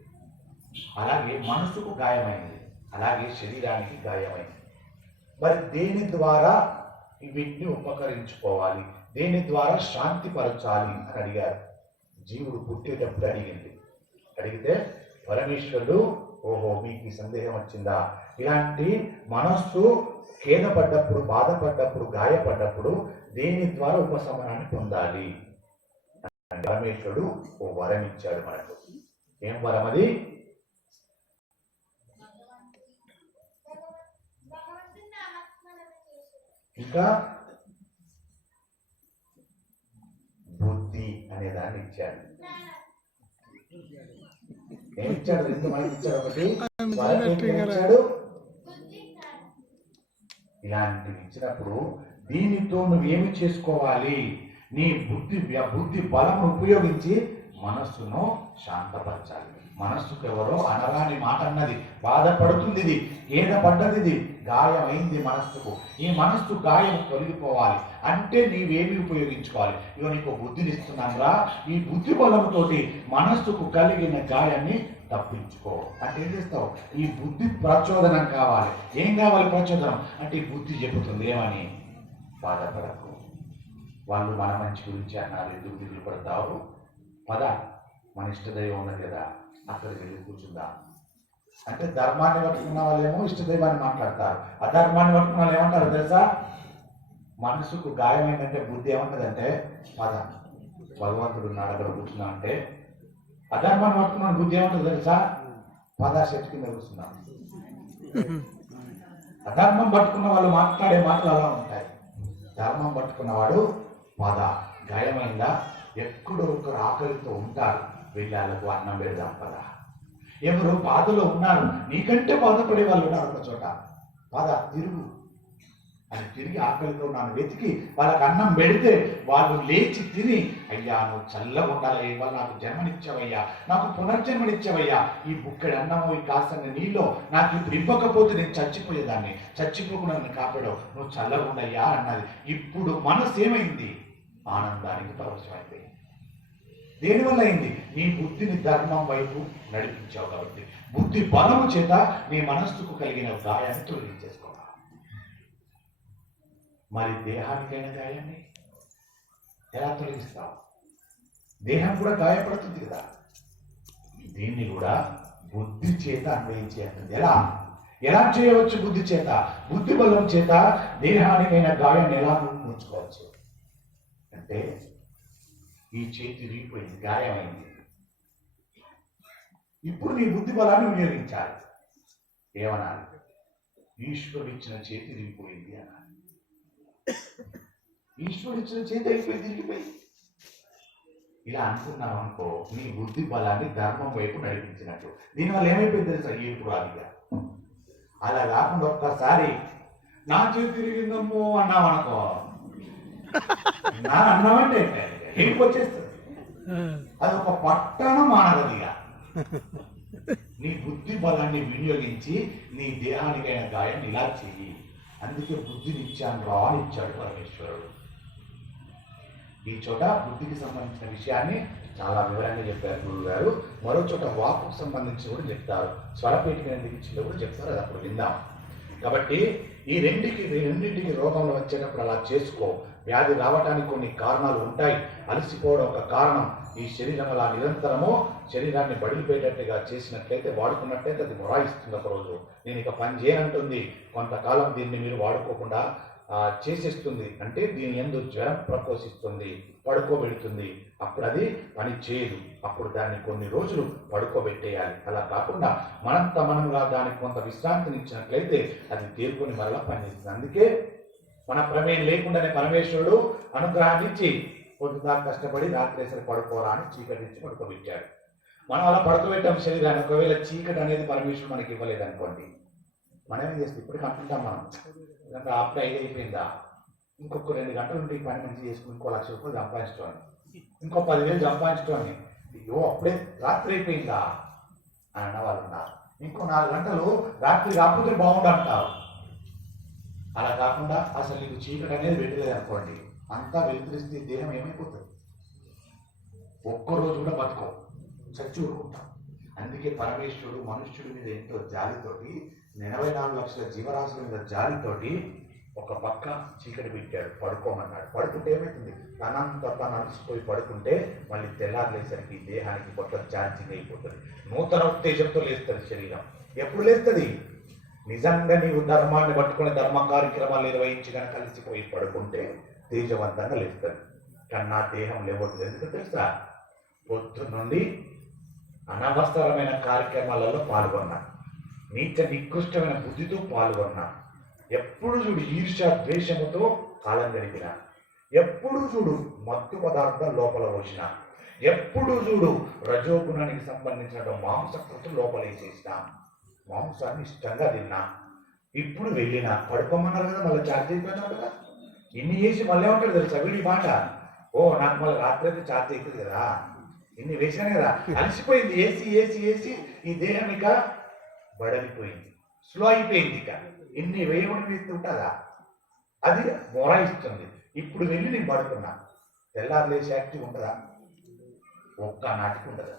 అలాగే మనసుకు గాయమైంది, అలాగే శరీరానికి గాయమైంది. మరి దేని ద్వారా వీటిని ఉపకరించుకోవాలి, దేని ద్వారా శాంతిపరచాలి అని అడిగారు. జీవుడు పుట్టేటప్పుడు అడిగితే పరమేశ్వరుడు, ఓహో మీకు ఈ సందేహం వచ్చిందా? ఇలాంటి మనస్సు ఖేదపడ్డప్పుడు, బాధపడ్డప్పుడు, గాయపడ్డప్పుడు దేని ద్వారా ఉపశమనాన్ని పొందాలి? పరమేశ్వరుడు ఓ వరం ఇచ్చాడు మనకు. ఏం వరం అది? ఇంకా బుద్ధి అనే దాన్ని ఇచ్చాడు. ఏమిచ్చాడు? రెండు మనకి ఇచ్చాడు. ఒకటి ఇచ్చాడు. ఇలాంటివి ఇచ్చినప్పుడు దీనితో నువ్వేమి చేసుకోవాలి? నీ బుద్ధి బలం ఉపయోగించి మనస్సును శాంతపరచాలి. మనస్సుకు ఎవరో అనరాని మాట అన్నది, బాధపడుతుంది, ఇది ఏదపడ్డది, ఇది గాయమైంది మనస్సుకు. ఈ మనస్సు గాయం తొలగిపోవాలి అంటే నీవేమి ఉపయోగించుకోవాలి? ఇక నీకు బుద్ధిని ఇస్తున్నానురా, ఈ బుద్ధి బలంతోటి మనస్సుకు కలిగిన గాయాన్ని తప్పించుకో అంటే ఏం చేస్తావు? ఈ బుద్ధి ప్రచోదనం కావాలి. ఏం కావాలి ప్రచోదనం అంటే ఈ బుద్ధి చెబుతుంది ఏమని? బాధపడకు, వాళ్ళు మన మంచి గురించి అన్నారు, ఎందుకు దిగులు పడతావు? పద, మన ఇష్టదైవం ఉన్నది కదా, అక్కడికి వెళ్ళి కూర్చుందా అంటే ధర్మాన్ని పట్టుకున్న వాళ్ళేమో ఇష్టదైవాన్ని మాట్లాడతారు. అధర్మాన్ని పట్టుకున్న వాళ్ళు ఏమంటారు తెలుసా? మనసుకు గాయమైందంటే బుద్ధి ఏమంటదంటే పద, భగవంతుడు ఉన్నాడు అక్కడ కూర్చున్నా అంటే. అధర్మాన్ని పట్టుకున్న బుద్ధి ఏమంటుంది తెలుసా? పద, చెట్టు కింద కూర్చున్నాం. అధర్మం పట్టుకున్న వాళ్ళు మాట్లాడే మాటలు అలా ఉంటాయి. ధర్మం పట్టుకున్నవాడు పద, గాయమైందా ఎక్కడో ఒకరు ఆకలితో ఉంటారు, వెళ్ళి వాళ్ళకు అన్నం పెడదాం పదా. ఎవరు బాధలో ఉన్నారు, నీకంటే బాధపడే వాళ్ళు ఉన్నారు ఒక చోట, పద తిరుగు అని తిరిగి ఆకలితో నన్ను వెతికి వాళ్ళకి అన్నం పెడితే వాళ్ళు లేచి తిని, అయ్యా నువ్వు చల్లగా ఉండాలి, ఇవాళ నాకు జన్మనిచ్చావయ్యా, నాకు పునర్జన్మనిచ్చావయ్యా, ఈ బుక్కడి అన్నమో ఈ కాసన్న నీళ్ళు నాకు ఇప్పుడు ఇవ్వకపోతే నేను చచ్చిపోయేదాన్ని, చచ్చిపోకుండా నన్ను కాపాడావు, నువ్వు చల్లగా ఉండయ్యా అన్నది. ఇప్పుడు మనసు ఏమైంది? ఆనందానికి పరవశమైపోయింది. దేనివల్ల అయింది? నీ బుద్ధిని ధర్మం వైపు నడిపించావు కాబట్టి. బుద్ధి బలము చేత నీ మనస్సుకు కలిగిన గాయాన్ని తొలగించేసుకోవాలి. మరి దేహానికైన గాయాన్ని ఎలా తొలగిస్తావు? దేహం కూడా గాయపడుతుంది కదా, దీన్ని కూడా బుద్ధి చేత అన్వయించేస్తుంది. ఎలా చేయవచ్చు? బుద్ధి చేత, బుద్ధి బలం చేత దేహానికైన గాయాన్ని ఎలా ఉంచుకోవచ్చు అంటే, ఈ చేతి విరిగిపోయింది, గాయమైంది, ఇప్పుడు నీ బుద్ధి బలాన్ని వినియోగించాలి. ఏమనాలి? ఈశ్వరుడు ఇచ్చిన చేతి విరిగిపోయింది అనాలి. ఈశ్వరుడు ఇచ్చిన చేతి అయిపోయింది, విరిగిపోయింది. ఇలా అనుకున్నావు అనుకో, నీ బుద్ధి బలాన్ని ధర్మం వైపు నడిపించినట్టు. దీనివల్ల ఏమైపోయింది తెలుసా? ఏడుపు రాదిగా. అలా కాకుండా ఒక్కసారి నా చేతి తిరిగిందమ్మో అన్నావు అనుకో, నా అన్నామంటే ఏడుపు వచ్చేస్తుంది. అది ఒక పట్టణం మానవదిగా. నీ బుద్ధి బలాన్ని వినియోగించి నీ దేహానికైన గాయాన్ని ఇలా చెయ్యి. అందుకే బుద్ధినిచ్చాను రా అని ఇచ్చాడు పరమేశ్వరుడు. ఈ చోట బుద్ధికి సంబంధించిన విషయాన్ని చాలా వివరంగా చెప్పారు గురువు గారు. మరో చోట వాకుకు సంబంధించి కూడా చెప్తారు, స్వరపేటికి ఎందుకు ఇచ్చిందో కూడా చెప్తారు, అది అప్పుడు విందాం. కాబట్టి ఈ రెండింటికి రోగంలో వచ్చేటప్పుడు అలా చేసుకో. వ్యాధి రావడానికి కొన్ని కారణాలు ఉంటాయి. అలసిపోవడం ఒక కారణం. ఈ శరీరం అలా నిరంతరము శరీరాన్ని బడిలిపోయేటట్టుగా చేసినట్లయితే, వాడుకున్నట్లయితే అది మొరాయిస్తుంది. ఒకరోజు నేను ఇక పని చేయనంటుంది, కొంతకాలం దీన్ని మీరు వాడుకోకుండా చేసేస్తుంది. అంటే దీని యందు జ్వరం ప్రకోశిస్తుంది, పడుకోబెడుతుంది. అప్పుడు అది పని చేయదు. అప్పుడు దాన్ని కొన్ని రోజులు పడుకోబెట్టేయాలి. అలా కాకుండా మనంగా దానికి కొంత విశ్రాంతిని ఇచ్చినట్లయితే అది తేరుకొని మరలా పనిచేస్తుంది. అందుకే మన ప్రమేయం లేకుండానే పరమేశ్వరుడు అనుగ్రహాన్ని ఇచ్చి పొద్దుదా కష్టపడి రాత్రేసరి పడుకోరా అని చీకటి ఇచ్చి పడుకోబెట్టాడు. మనం అలా పడుకోబెట్టాం శరీరాన్ని. ఒకవేళ చీకటి అనేది పరమేశ్వరుడు మనకి ఇవ్వలేదనుకోండి, మనం ఏం చేస్తాం? ఇప్పుడు అనుకుంటాం మనం, అప్పుడు 5 అయిపోయిందా, ఇంకొక 2 గంటలు ఉంటే ఈ పని మంచి చేసుకుని ఇంకో 1,00,000 రూపాయలు సంపాదించుకోండి, ఇంకో 10,000 సంపాదించుకోండి, అయ్యో అప్పుడే రాత్రి అయిపోయిందా అని అన్నవాళ్ళు ఉన్నారు. ఇంకో 4 గంటలు రాత్రి కాకపోతే బాగుండు అంటారు. అలా కాకుండా అసలు నీకు చీకటి అనేది పెట్టలేదు అనుకోండి, అంతా వెలుతురిస్తే దేహం ఏమైపోతుంది? ఒక్కరోజు కూడా బతుకో, చచ్చి ఊరుకుంటాం. అందుకే పరమేశ్వరుడు మనుష్యుడి మీద ఎంతో జాలితోటి, 84 లక్షల జీవరాశుల మీద జాలితోటి ఒక పక్క చీకటి పెట్టాడు, పడుకోమన్నాడు. పడుకుంటే ఏమవుతుంది? తనంత తను అలసిపోయి పడుకుంటే మళ్ళీ తెల్లారులేసరికి దేహానికి కొత్త ఛార్జింగ్ అయిపోతుంది, నూతన ఉత్తేజంతో లేస్తుంది శరీరం. ఎప్పుడు లేస్తుంది? నిజంగా నీవు ధర్మాన్ని పట్టుకుని ధర్మ కార్యక్రమాలు నిర్వహించి కనుక కలిసిపోయి పడుకుంటే తేజవంతంగా లేస్తుంది. కానీ నా దేహం లేవద్దు. ఎందుకు తెలుసా? పొద్దు నుండి అనవసరమైన కార్యక్రమాలలో పాల్గొన్నా, నీచ నికృష్టమైన బుద్ధితో పాల్గొన్నా, ఎప్పుడు చూడు ఈర్ష ద్వేషముతో కాలం గడిపిన, ఎప్పుడు చూడు మత్తు పదార్థం లోపల పోసిన, ఎప్పుడు చూడు రజోగుణానికి సంబంధించిన మాంసకృతం లోపలేసేసిన, మాంసాన్ని ఇష్టంగా తిన్నా. ఇప్పుడు వెళ్ళినా పడుకోమన్నారు కదా, మళ్ళీ ఛార్జ్ అయిపోయినావు కదా, ఇన్ని చేసి మళ్ళీ ఉంటాడు తెలుసా వీడి మాట. ఓ నాకు మళ్ళీ రాత్రి అయితే ఛార్జ్ అవుతుంది కదా, ఇన్ని వేసాను కదా, అలసిపోయింది ఏసి ఏసి ఏసి ఈ దేహం ఇక బడలిపోయింది, స్లో అయిపోయింది. ఇక ఇన్ని వేయమని వేస్తే ఉంటుందా? అది మొరాయిస్తుంది. ఇప్పుడు వెళ్ళి నేను పడుకున్నా, తెల్లారు లేచి యాక్టివ్ ఉంటుందా? ఒక్క నాటికి ఉంటుందా?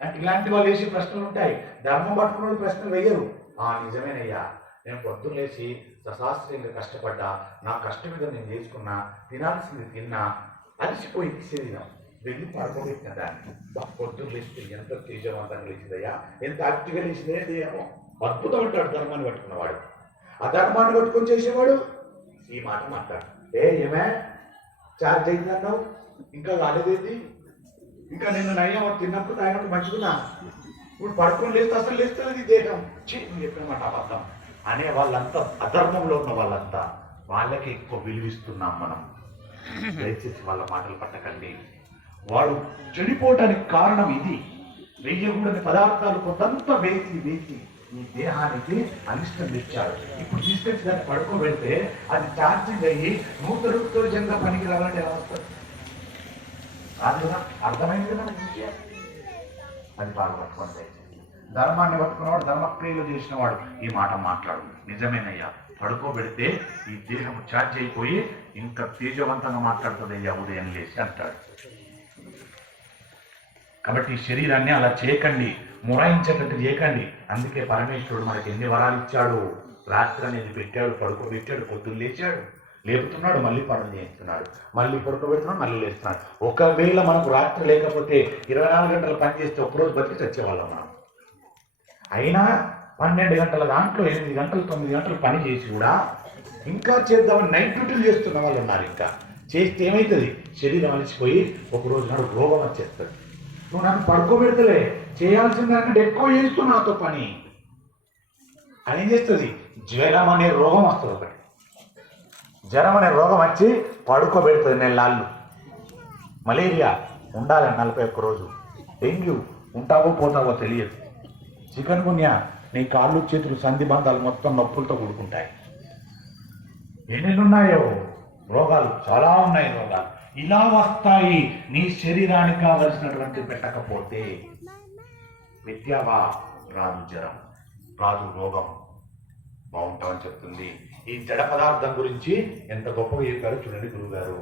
అంటే ఇలాంటి వాళ్ళు వేసే ప్రశ్నలు ఉంటాయి. ధర్మం పట్టుకున్న ప్రశ్నలు వేయరు. నిజమేనయ్యా, నేను పొద్దున్న లేచి సశాస్త్రీయంగా కష్టపడ్డా, నా కష్టం మీద నేను చేసుకున్నా, తినాల్సింది తిన్నా, అలసిపోయింది శరీరం, వెళ్ళి పడుకోబెట్టిన దాన్ని. పొద్దున్న లేచి ఎంత తేజవంతంగా లేచిందయ్యా, ఎంత యాక్టివ్గా లేచిందే దేహం. అద్భుతం అంటాడు ధర్మాన్ని పట్టుకున్నవాడు. అధర్మాన్ని పట్టుకొని చేసేవాడు ఈ మాట మాట్లాడు. ఏమే ఛార్జ్ అయిందన్నావు, ఇంకా కాలేదేంటి, ఇంకా నిన్ను నయ్యా తిన్నప్పుడు తాగినప్పుడు మంచుకున్నా, ఇప్పుడు పడుకొని లేస్తే అసలు లేస్తుంది దేహం. చెప్పిన మాట అబద్ధం అనే వాళ్ళంతా, అధర్మంలో ఉన్న వాళ్ళంతా, వాళ్ళకి ఎక్కువ విలువిస్తున్నాం మనం. దయచేసి వాళ్ళ మాటలు పట్టకండి. వాడు చెడిపోవటానికి కారణం ఇది. వెయ్యకూడని పదార్థాలు కొంతంతా వేసి వేసి ఈ దేహానికి అనిష్టం తెచ్చాడు. ఇప్పుడు తీసుకొచ్చి దాన్ని పడుకోబెడితే అది ఛార్జింగ్ అయ్యి నూతనంగా పనికి రావాలంటే ఎలా వస్తుంది? కాదు కదా, అర్థమైంది కదా విషయం. అది బాగా పట్టుకుంటే ధర్మాన్ని పట్టుకున్నవాడు, ధర్మక్రియలు చేసిన వాడు ఈ మాట మాట్లాడు. నిజమేనయ్యా, పడుకోబెడితే ఈ దేహం ఛార్జ్ అయిపోయి ఇంకా తేజవంతంగా మాట్లాడుతుంది అయ్యా ఉదయం లేచి అంటాడు. కాబట్టి ఈ శరీరాన్ని అలా చేయకండి, మురాయించేటట్టు చేయకండి. అందుకే పరమేశ్వరుడు మనకి ఎన్ని వరాలు ఇచ్చాడు. రాత్రి అనేది పెట్టాడు, పడుకోబెట్టాడు, పొద్దున్న లేచాడు, లేపుతున్నాడు, మళ్ళీ పనులు చేస్తున్నాడు, మళ్ళీ పడుకోబెడుతున్నాడు, మళ్ళీ లేస్తున్నాడు. ఒకవేళ మనకు రాత్రి లేకపోతే 24 గంటలు పని చేస్తే ఒకరోజు బతికి చచ్చేవాళ్ళం మనం. అయినా 12 గంటల దాంట్లో 8 గంటలు 9 గంటలు పని చేసి కూడా ఇంకా చేద్దామని నైట్ డ్యూటీలు చేస్తున్న వాళ్ళు ఉన్నారు. ఇంకా చేస్తే ఏమవుతుంది? శరీరం అలసిపోయి ఒకరోజు నాడు రోగం వచ్చేస్తుంది. నువ్వు నన్ను పడుకోబెడతలే, చేయాల్సిన దానికంటే ఎక్కువ చేస్తూ నాతో పని అని ఏం చేస్తుంది? జ్వరం అనే రోగం వస్తుంది. ఒకటి జ్వరం అనే రోగం వచ్చి పడుకోబెడుతుంది నెలలు. మలేరియా ఉండాలి 41 రోజు. డెంగ్యూ ఉంటావో పోతావో తెలియదు. చికెన్ గున్యా నీ కాళ్ళు చేతులు సంధి బంధాలు మొత్తం నొప్పులతో కూడుకుంటాయి. ఎన్నెన్నున్నాయో రోగాలు, చాలా ఉన్నాయి రోగాలు. ఇలా వస్తాయి. నీ శరీరానికి కావలసినటువంటి పెట్టకపోతే పెట్టావా, రాదు జ్వరం, రాదు రోగం, బాగుంటామని చెప్తుంది. ఈ జడ పదార్థం గురించి ఎంత గొప్పగా చెప్పారో చూడండి గురువుగారు.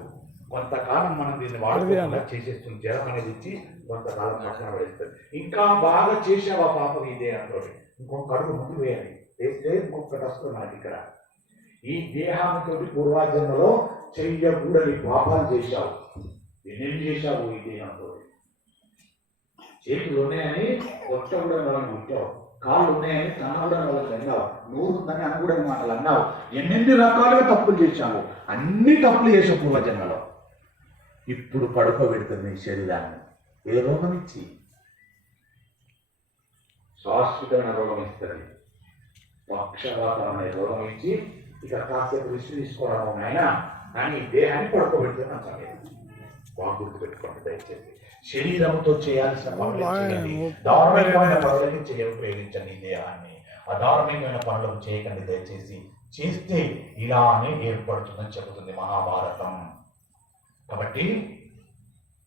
కొంతకాలం మనం దీన్ని వాడుకోకుండా చేసేస్తుంది. జ్వరం అనేది ఇచ్చి కొంతకాలం పక్కన పడేస్తుంది. ఇంకా బాగా చేసావా పాపం ఇదే అంటోటి ఇంకొక అడుగు ముందు వేయాలి. వేస్తే ఇంకొకటి వస్తుంది మనకి ఇక్కడ. ఈ దేహంతో పూర్వాజన్మలో చెయ్యకూడని పాపాలు చేశావు. ఎన్ని చేశావు ఈ దేహంతో? చేతులు ఉన్నాయని కొట్టకూడని వాళ్ళని కొట్టావు, కాళ్ళు ఉన్నాయని కనకూడని వాళ్ళకి అన్నావు, నూరు ఉందని అనకూడని మాటలు అన్నావు. ఎన్నెన్ని రకాలుగా తప్పులు చేశావు. అన్ని తప్పులు చేసావు పూర్వజన్మలో. ఇప్పుడు పడుకోబెడుతుంది నీ శరీరాన్ని. ఏ రోగం ఇచ్చి? శాశ్వతమైన రోగం ఇస్తుంది. పక్షవాతం అనే రోగం ఇచ్చి ఇక కాసేపు రిస్క్ తీసుకోవడం అయినా కానీ ఈ దేహాన్ని పడుకోబెడితే నా సమయం బాగా గుర్తుపెట్టుకోండి దయచేసి. శరీరంతో చేయాల్సిన పనులు చేయండి. ధార్మికమైన పనులకి ఉపయోగించండి ఈ దేహాన్ని. అధార్మికమైన పనులకు చేయకండి దయచేసి. చేస్తే ఇలానే ఏర్పడుతుందని చెబుతుంది మహాభారతం. కాబట్టి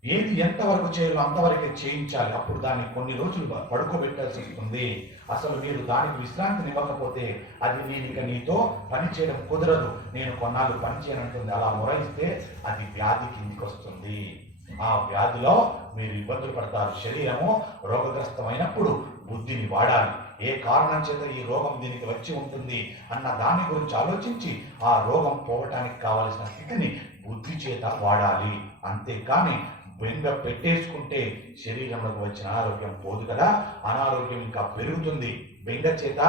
ఏది ఎంతవరకు చేయాలో అంతవరకే చేయించాలి. అప్పుడు దాన్ని కొన్ని రోజులు పడుకోబెట్టాల్సి వస్తుంది. అసలు మీరు దానికి విశ్రాంతిని ఇవ్వకపోతే అది నేను ఇక నీతో పని చేయడం కుదరదు, నేను కొన్నాళ్ళు పని చేయనంటుంది. అలా మొరాయిస్తే అది వ్యాధి కిందికి వస్తుంది. ఆ వ్యాధిలో మీరు ఇబ్బందులు పడతారు. శరీరము రోగగ్రస్తమైనప్పుడు బుద్ధిని వాడాలి. ఏ కారణం చేత ఈ రోగం దీనికి వచ్చి ఉంటుంది అన్న దాని గురించి ఆలోచించి ఆ రోగం పోవటానికి కావలసిన స్థితిని బుద్ధి చేత వాడాలి. అంతేకాని బెంగ పెట్టేసుకుంటే శరీరంలోకి వచ్చిన అనారోగ్యం పోదు కదా, అనారోగ్యం ఇంకా పెరుగుతుంది. బెంగ చేత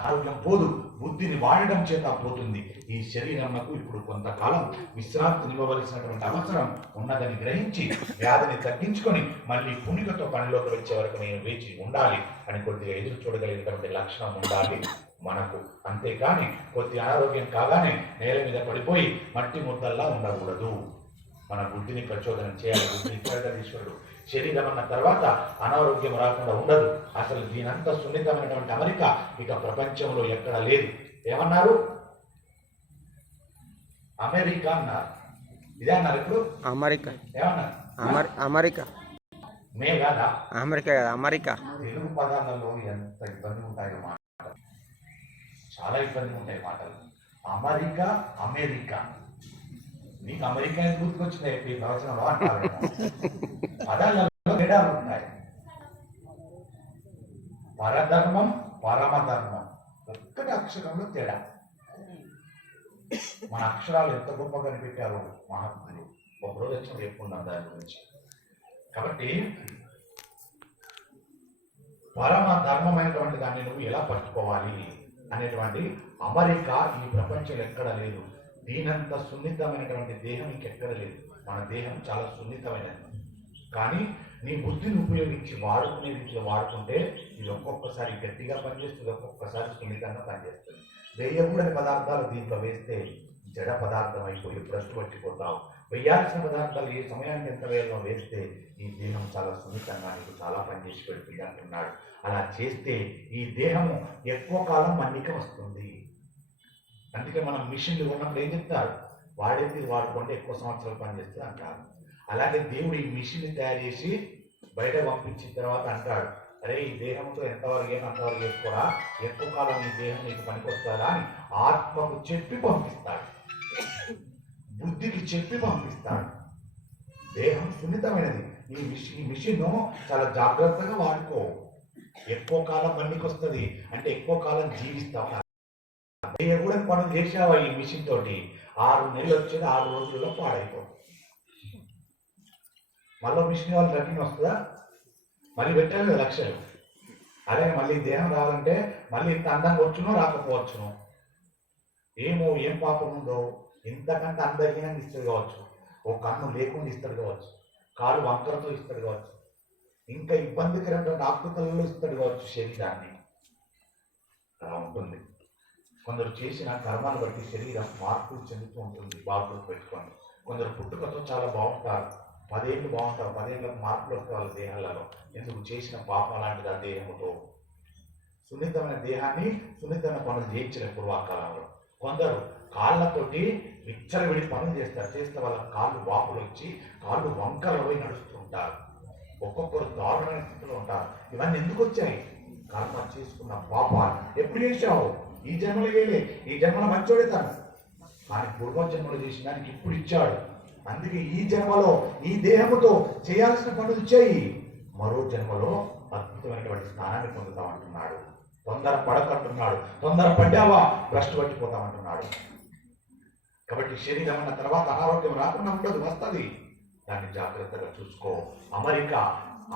ఆరోగ్యం పోదు, బుద్ధిని వాడడం చేత పోతుంది. ఈ శరీరంకు ఇప్పుడు కొంతకాలం విశ్రాంతినివ్వవలసినటువంటి అవసరం ఉన్నదని గ్రహించి వ్యాధిని తగ్గించుకొని మళ్ళీ పుణ్యతో పనిలోకి వచ్చే వరకు నేను వేచి ఉండాలి అని కొద్దిగా ఎదురు చూడగలిగినటువంటి లక్షణం ఉండాలి మనకు. అంతేకాని కొద్ది అనారోగ్యం కాగానే నేల మీద పడిపోయి మట్టి ముద్దల్లా ఉండకూడదు. మన బుద్ధిని ప్రచోదనం చేయాలి. బుద్ధిని ఈశ్వరుడు. శరీరం అన్న తర్వాత అనారోగ్యం రాకుండా ఉండదు. అసలు దీనంతా సున్నితమైనటువంటి అమెరిక ఇక ప్రపంచంలో ఎక్కడ లేదు. ఏమన్నారు? అమెరికా అన్నారు. ఇదే అన్నారు ఇప్పుడు అమెరికా. ఏమన్నారు? అమెరికా. మే కాదా? అమెరికా కదా. అమెరికా తెలుగు పదాలలో ఎంత ఇబ్బంది ఉంటాయో మాటలు, చాలా ఇబ్బంది ఉంటాయి మాటలు. America, America. నీకు అమెరికా గుర్తుకొచ్చినాయి ఈ ప్రవచనంలో అంటారు. పదాలలో తేడాలు ఉన్నాయి. పరధర్మం, పరమధర్మం ఒక్కటి అక్షరంలో తేడా. మన అక్షరాలు ఎంత గొప్పగా కనిపెట్టారో మహాత్ములు. ఒకరోజు వచ్చిన చెప్పుకున్నాం దాని గురించి. కాబట్టి పరమ ధర్మమైనటువంటి దాన్ని నువ్వు ఎలా పట్టుకోవాలి అనేటువంటి అమెరికా ఈ ప్రపంచంలో ఎక్కడ లేదు. దీనంత సున్నితమైనటువంటి దేహం ఇంకెక్కడ లేదు. మన దేహం చాలా సున్నితమైనది. కానీ నీ బుద్ధిని ఉపయోగించి వాడుకునే రీతిలో వాడుకుంటే ఇది ఒక్కొక్కసారి గట్టిగా పనిచేస్తుంది, ఒక్కొక్కసారి సున్నితంగా పనిచేస్తుంది. వేయకూడని పదార్థాలు దీంట్లో వేస్తే జడ పదార్థం అయిపోయి భ్రష్టు పట్టిపోతావు. వేయాల్సిన పదార్థాలు ఏ సమయానికి ఎంత వేయాలో వేస్తే ఈ దేహం చాలా సున్నితంగా నీకు చాలా పనిచేసి పెడుతుంది అంటున్నాడు. అలా చేస్తే ఈ దేహము ఎక్కువ కాలం మన్నిక వస్తుంది. అందుకే మనం మిషన్లు ఉన్నప్పుడు ఏం చెప్తారు, వాడేది వాడుకుంటే ఎక్కువ సంవత్సరాలు పనిచేస్తుంది అంటారు. అలాగే దేవుడు ఈ మిషన్ని తయారు చేసి బయట పంపించిన తర్వాత అంటాడు, అరే ఈ దేహంతో ఎంతవరకు అంతవరకు చేసుకోరా, ఎక్కువ కాలం ఈ దేహం నీకు పనికొస్తారా అని ఆత్మకు చెప్పి పంపిస్తాడు, బుద్ధికి చెప్పి పంపిస్తాడు. దేహం సున్నితమైనది. ఈ మిషన్ చాలా జాగ్రత్తగా వాడుకో. ఎక్కువ కాలం మన్నికొస్తుంది అంటే ఎక్కువ కాలం జీవిస్తావు. కూడా పనులు చేసావా ఈ మిషన్ తోటి 6 నెలలు వచ్చేది 6 రోజుల్లో పాడైపోతుంది. మళ్ళీ మిషన్ వాళ్ళు రన్నింగ్ వస్తుందా, మళ్ళీ పెట్టాలి కదా లక్షలు. అలాగే మళ్ళీ దేహం రావాలంటే మళ్ళీ ఇంత అందంగా వచ్చునో రాకపోవచ్చును, ఏం పాపం ఉందో ఇంతకంటే అందరికీ ఇస్తాడు కావచ్చు, ఓ కన్ను లేకుండా ఇస్తాడు కావచ్చు, కాలు వంకరతో ఇస్తాడు కావచ్చు, ఇంకా ఇబ్బందికరమైన ఆకృతులలో ఇస్తాడు కావచ్చు శరీరాన్ని. అలా ఉంటుంది. కొందరు చేసిన కర్మాన్ని బట్టి శరీరం మార్పులు చెందుతూ ఉంటుంది. బాగులు పెట్టుకొని కొందరు పుట్టుకతో చాలా బాగుంటారు, 10 ఏళ్ళు బాగుంటారు, 10 ఏళ్ళకు మార్పులు వస్తాయి వాళ్ళ దేహాలలో. ఎందుకు చేసిన పాపం లాంటిది ఆ దేహముతో. సున్నితమైన దేహాన్ని సున్నితమైన పనులు చేయించలే పూర్వకాలంలో. కొందరు కాళ్ళతోటి విచ్చలవిడి పనులు చేస్తే వాళ్ళ కాళ్ళు వాపులు వచ్చి కాళ్ళు వంకరలు పోయి నడుస్తుంటారు. ఒక్కొక్కరు దారుణమైన స్థితిలో ఉంటారు. ఇవన్నీ ఎందుకు వచ్చాయి? కర్మ చేసుకున్న పాపాలు. ఎప్పుడు చేశావు? ఈ జన్మలు వేలే, ఈ జన్మలో మంచోడేతాను, కానీ పూర్వ జన్మలు చేసిన దానికి ఇప్పుడు ఇచ్చాడు. అందుకే ఈ జన్మలో ఈ దేహముతో చేయాల్సిన పనులు చేయి, మరో జన్మలో అద్భుతమైనటువంటి స్నానాన్ని పొందుతామంటున్నాడు. తొందర పడకంటున్నాడు. తొందర పడ్డావా భ్రష్టు పట్టిపోతామంటున్నాడు. కాబట్టి శరీరం అన్న తర్వాత అనారోగ్యం రాకుండా ఉండదు, వస్తుంది. దాన్ని జాగ్రత్తగా చూసుకో.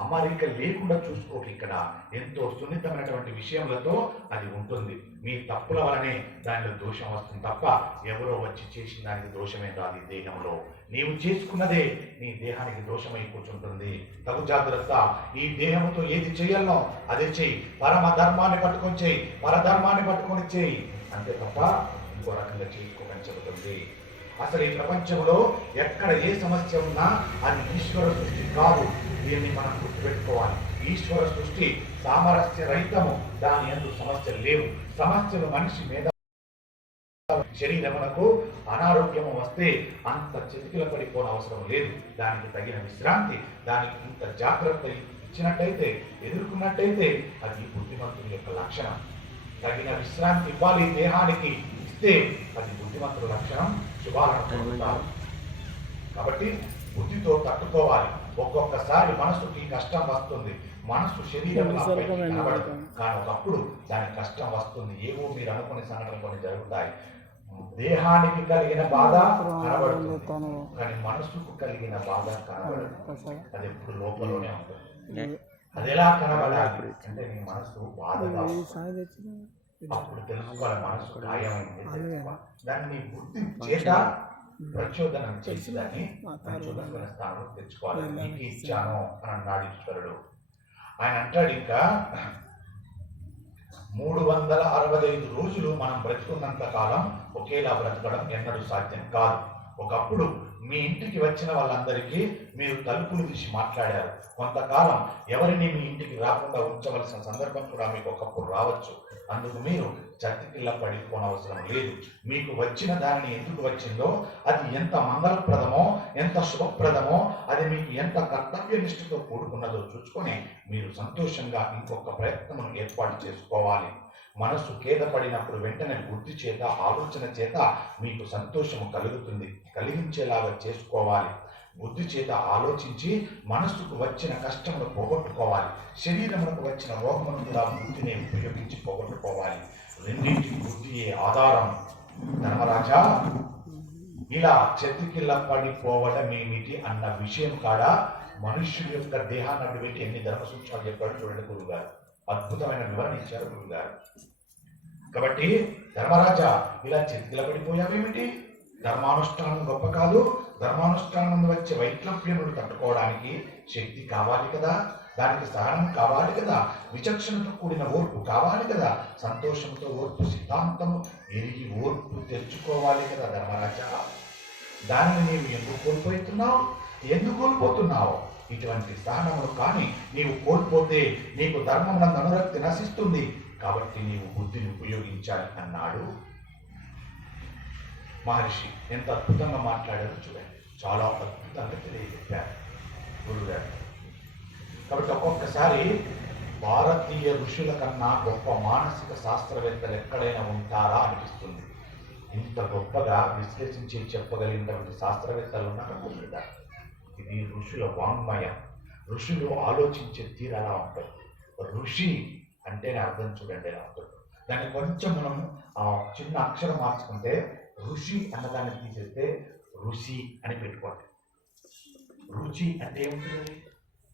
అమరిక లేకుండా చూసుకోక. ఇక్కడ ఎంతో సున్నితమైనటువంటి విషయములతో అది ఉంటుంది. మీ తప్పుల వలనే దానిలో దోషం వస్తుంది తప్ప ఎవరో వచ్చి చేసిన దానికి దోషమే రాదు. ఈ దేహంలో నీవు చేసుకున్నదే నీ దేహానికి దోషమై కూర్చుంటుంది. తగు జాగ్రత్త. ఈ దేహంతో ఏది చేయాలనో అదే చెయ్యి. పరమ ధర్మాన్ని పట్టుకొని చెయ్యి, పరధర్మాన్ని పట్టుకొని చెయ్యి, అంతే తప్ప ఇంకో రకంగా చేసుకోకని చెబుతుంది. అసలు ఈ ప్రపంచంలో ఎక్కడ ఏ సమస్య ఉన్నా అది ఈశ్వర సృష్టి కాదు. దీన్ని మనం గుర్తుపెట్టుకోవాలి. ఈశ్వర సృష్టి సామరస్య రహితము. దాని యందు సమస్యలు లేవు. సమస్యలు మనిషి మీద శరీరమునకు అనారోగ్యము వస్తే అంత చితికిల పడిపోని అవసరం లేదు. దానికి తగిన విశ్రాంతి, దానికి ఇంత జాగ్రత్త ఇచ్చినట్టయితే, ఎదుర్కొన్నట్టయితే అది బుద్ధిమంతుని యొక్క లక్షణం. తగిన విశ్రాంతి ఇవ్వాలి దేహానికి, ఇస్తే అది బుద్ధిమంతుల లక్షణం. శుభాలను పొందుతారు. కాబట్టి బుద్ధితో తట్టుకోవాలి. ఒక్కొక్కసారి మనసుకి కష్టం వస్తుంది. మనసు శరీరం కనబడదు, కానీ ఒకప్పుడు దాని కష్టం వస్తుంది. ఏవో మీరు అనుకునే సంఘటనలు కొన్ని జరుగుతాయి. దేహానికి కలిగిన బాధ కనబడుతుంది, కానీ మనసుకు కలిగిన బాధ కనబడదు. అది ఎప్పుడు లోపలనే ఉంటుంది. అది ఎలా కనబడాలి అంటే నీ మనసు బాధగా అప్పుడు తెలుసుకోవాలి. మనసు గాయమైంది, దాన్ని బుద్ధి చేత ప్రచోదనం చేసి దాన్ని ప్రచోదన స్థానంలో తెచ్చుకోవాలి. నీకు ఇచ్చాను అని అన్నాడు ఈశ్వరుడు. ఆయన అంటాడు, ఇంకా 365 రోజులు మనం బ్రతుకున్నంత కాలం ఒకేలా బ్రతకడం ఎన్నడూ సాధ్యం కాదు. ఒకప్పుడు మీ ఇంటికి వచ్చిన వాళ్ళందరికీ మీరు తలుపులు తీసి మాట్లాడారు. కొంతకాలం ఎవరిని మీ ఇంటికి రాకుండా ఉంచవలసిన సందర్భం కూడా మీకు ఒకప్పుడు రావచ్చు. అందుకు మీరు చతికిల్ల పడిపోనవసరం లేదు. మీకు వచ్చిన దానిని ఎందుకు వచ్చిందో, అది ఎంత మంగళప్రదమో, ఎంత శుభప్రదమో, అది మీకు ఎంత కర్తవ్య నిష్ఠతో కూడుకున్నదో చూసుకొని మీరు సంతోషంగా ఇంకొక ప్రయత్నమును ఏర్పాటు చేసుకోవాలి. మనసు ఖేదపడినప్పుడు వెంటనే బుద్ధి చేత, ఆలోచన చేత మీకు సంతోషము కలుగుతుంది. కలిగించేలాగా చేసుకోవాలి. బుద్ధి చేత ఆలోచించి మనస్సుకు వచ్చిన కష్టమును పోగొట్టుకోవాలి. శరీరమునకు వచ్చిన రోగమును కూడా బుద్ధిని ఉపయోగించి పోగొట్టుకోవాలి. రెండింటికి బుద్ధియే ఆధారం. ధర్మరాజా, ఇలా చెతికిల్ల పడిపోవడం ఏమిటి అన్న విషయం కాడ మనుష్యుడి యొక్క దేహాన్ని అడ్డు పెట్టి ఎన్ని ధర్మ సూచనలు చెప్పాడు చూడండి గురువుగారు. అద్భుతమైన వివరణ ఇచ్చారు గురువుగారు. కాబట్టి ధర్మరాజా, ఇలా చెతికిల్ల పడిపోయావేమిటి? ధర్మానుష్ఠానం గొప్ప కాదు. ధర్మానుష్ఠానం వచ్చే వైక్లభ్యములు తట్టుకోవడానికి శక్తి కావాలి కదా, దానికి సహనం కావాలి కదా, విచక్షణతో కూడిన ఓర్పు కావాలి కదా, సంతోషంతో ఓర్పు సిద్ధాంతము ఎరిగి ఓర్పు తెచ్చుకోవాలి కదా ధర్మరాజా. దానిని నీవు ఎందుకు కోల్పోతున్నావు? ఇటువంటి సహనమును కానీ నీవు కోల్పోతే నీకు ధర్మమునందు అనురక్తి నశిస్తుంది, కాబట్టి నీవు బుద్ధిని ఉపయోగించాలి అన్నాడు మహర్షి. ఎంత అద్భుతంగా మాట్లాడారో చూడండి, చాలా అద్భుతంగా తెలియజెప్పారు గురుగారు. కాబట్టి ఒక్కొక్కసారి భారతీయ ఋషుల కన్నా గొప్ప మానసిక శాస్త్రవేత్తలు ఎక్కడైనా ఉంటారా అనిపిస్తుంది. ఇంత గొప్పగా విశ్లేషించి చెప్పగలిగినటువంటి శాస్త్రవేత్తలు ఉన్నారు. ఇది ఋషుల వాంగ్మయం. ఋషులు ఆలోచించే తీరు అలా ఉంటుంది. ఋషి అంటేనే అర్థం చూడండి ఎలా ఉంటుంది. దాన్ని కొంచెం మనం ఆ చిన్న అక్షరం మార్చుకుంటే ఋషి అన్నదాన్ని తీసేస్తే రుచి అని పెట్టుకోండి. రుచి అంటే ఏముంటుంది?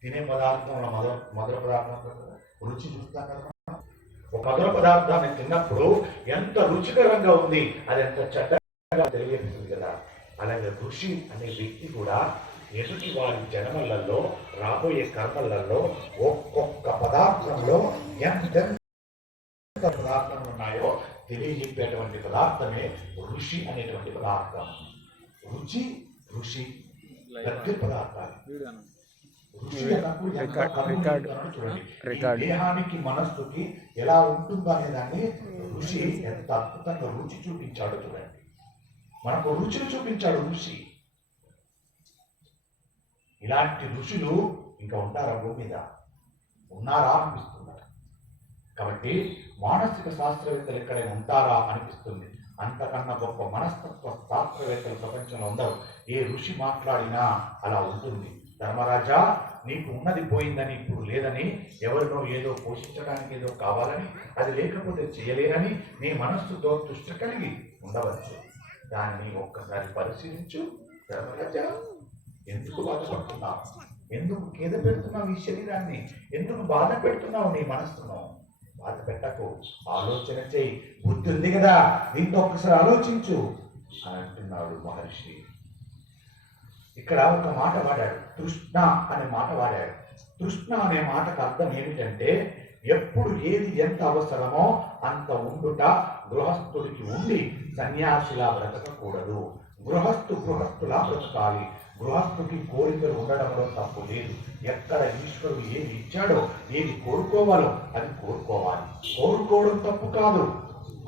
తినే పదార్థంలో మొదల పదార్థం రుచి చూస్తాం కదా. ఒక మధుర పదార్థాన్ని తిన్నప్పుడు ఎంత రుచికరంగా ఉంది, అది ఎంత చెడ్డగా తెలియజేస్తుంది కదా. అలాగే ఋషి అనే వ్యక్తి కూడా ఎదుటి వారి జన్మలలో రాబోయే కర్మలలో ఒక్కొక్క పదార్థంలో ఎంత పదార్థాలు ఉన్నాయో తెలియజెప్పేటువంటి పదార్థమే ఋషి అనేటువంటి పదార్థం. రుచి ఋషి దగ్గర పదార్థాలు. దేహానికి మనస్సుకి ఎలా ఉంటుందో అనే దాన్ని ఋషి ఎంత అద్భుతంగా రుచి చూపించాడు చూడండి. మనకు రుచిని చూపించాడు ఋషి. ఇలాంటి ఋషులు ఇంకా ఉంటారా భూమి మీద? ఉన్నారా అనిపిస్తున్నారు. కాబట్టి మానసిక శాస్త్రవేత్తలు ఎక్కడైనా ఉంటారా అనిపిస్తుంది. అంతకన్నా గొప్ప మనస్తత్వ శాస్త్రవేత్తలు ప్రపంచంలో ఉండరు. ఏ ఋషి మాట్లాడినా అలా ఉంటుంది. ధర్మరాజా, నీకు ఉన్నది పోయిందని, ఇప్పుడు లేదని, ఎవరినో ఏదో పోషించడానికి ఏదో కావాలని, అది లేకపోతే చేయలేనని నీ మనస్సుతో తుష్ట కలిగి ఉండవచ్చు. దాన్ని ఒక్కసారి పరిశీలించు. ధర్మరాజా, ఎందుకు బాధపడుతున్నావు? ఎందుకు కేద పెడుతున్నావు ఈ శరీరాన్ని? ఎందుకు బాధ పెడుతున్నావు నీ మనస్సును? బాధ పెట్టకు, ఆలోచన చేయి. బుద్ధి ఉంది కదా, దీంతో ఒక్కసారి ఆలోచించు అని అంటున్నాడు మహర్షి. ఇక్కడ ఒక మాట వాడాడు, తృష్ణ అనే మాట వాడాడు. తృష్ణ అనే మాటకు అర్థం ఏమిటంటే, ఎప్పుడు ఏది ఎంత అవసరమో అంత ఉండుట గృహస్థుడికి ఉండి సన్యాసిలా బ్రతకకూడదు. గృహస్థులా బ్రతకాలి. గృహస్థుకి కోరికలు ఉండడంలో తప్పు లేదు. ఎక్కడ ఈశ్వరుడు ఏది ఇచ్చాడో, ఏది కోరుకోవాలో అది కోరుకోవాలి. కోరుకోవడం తప్పు కాదు,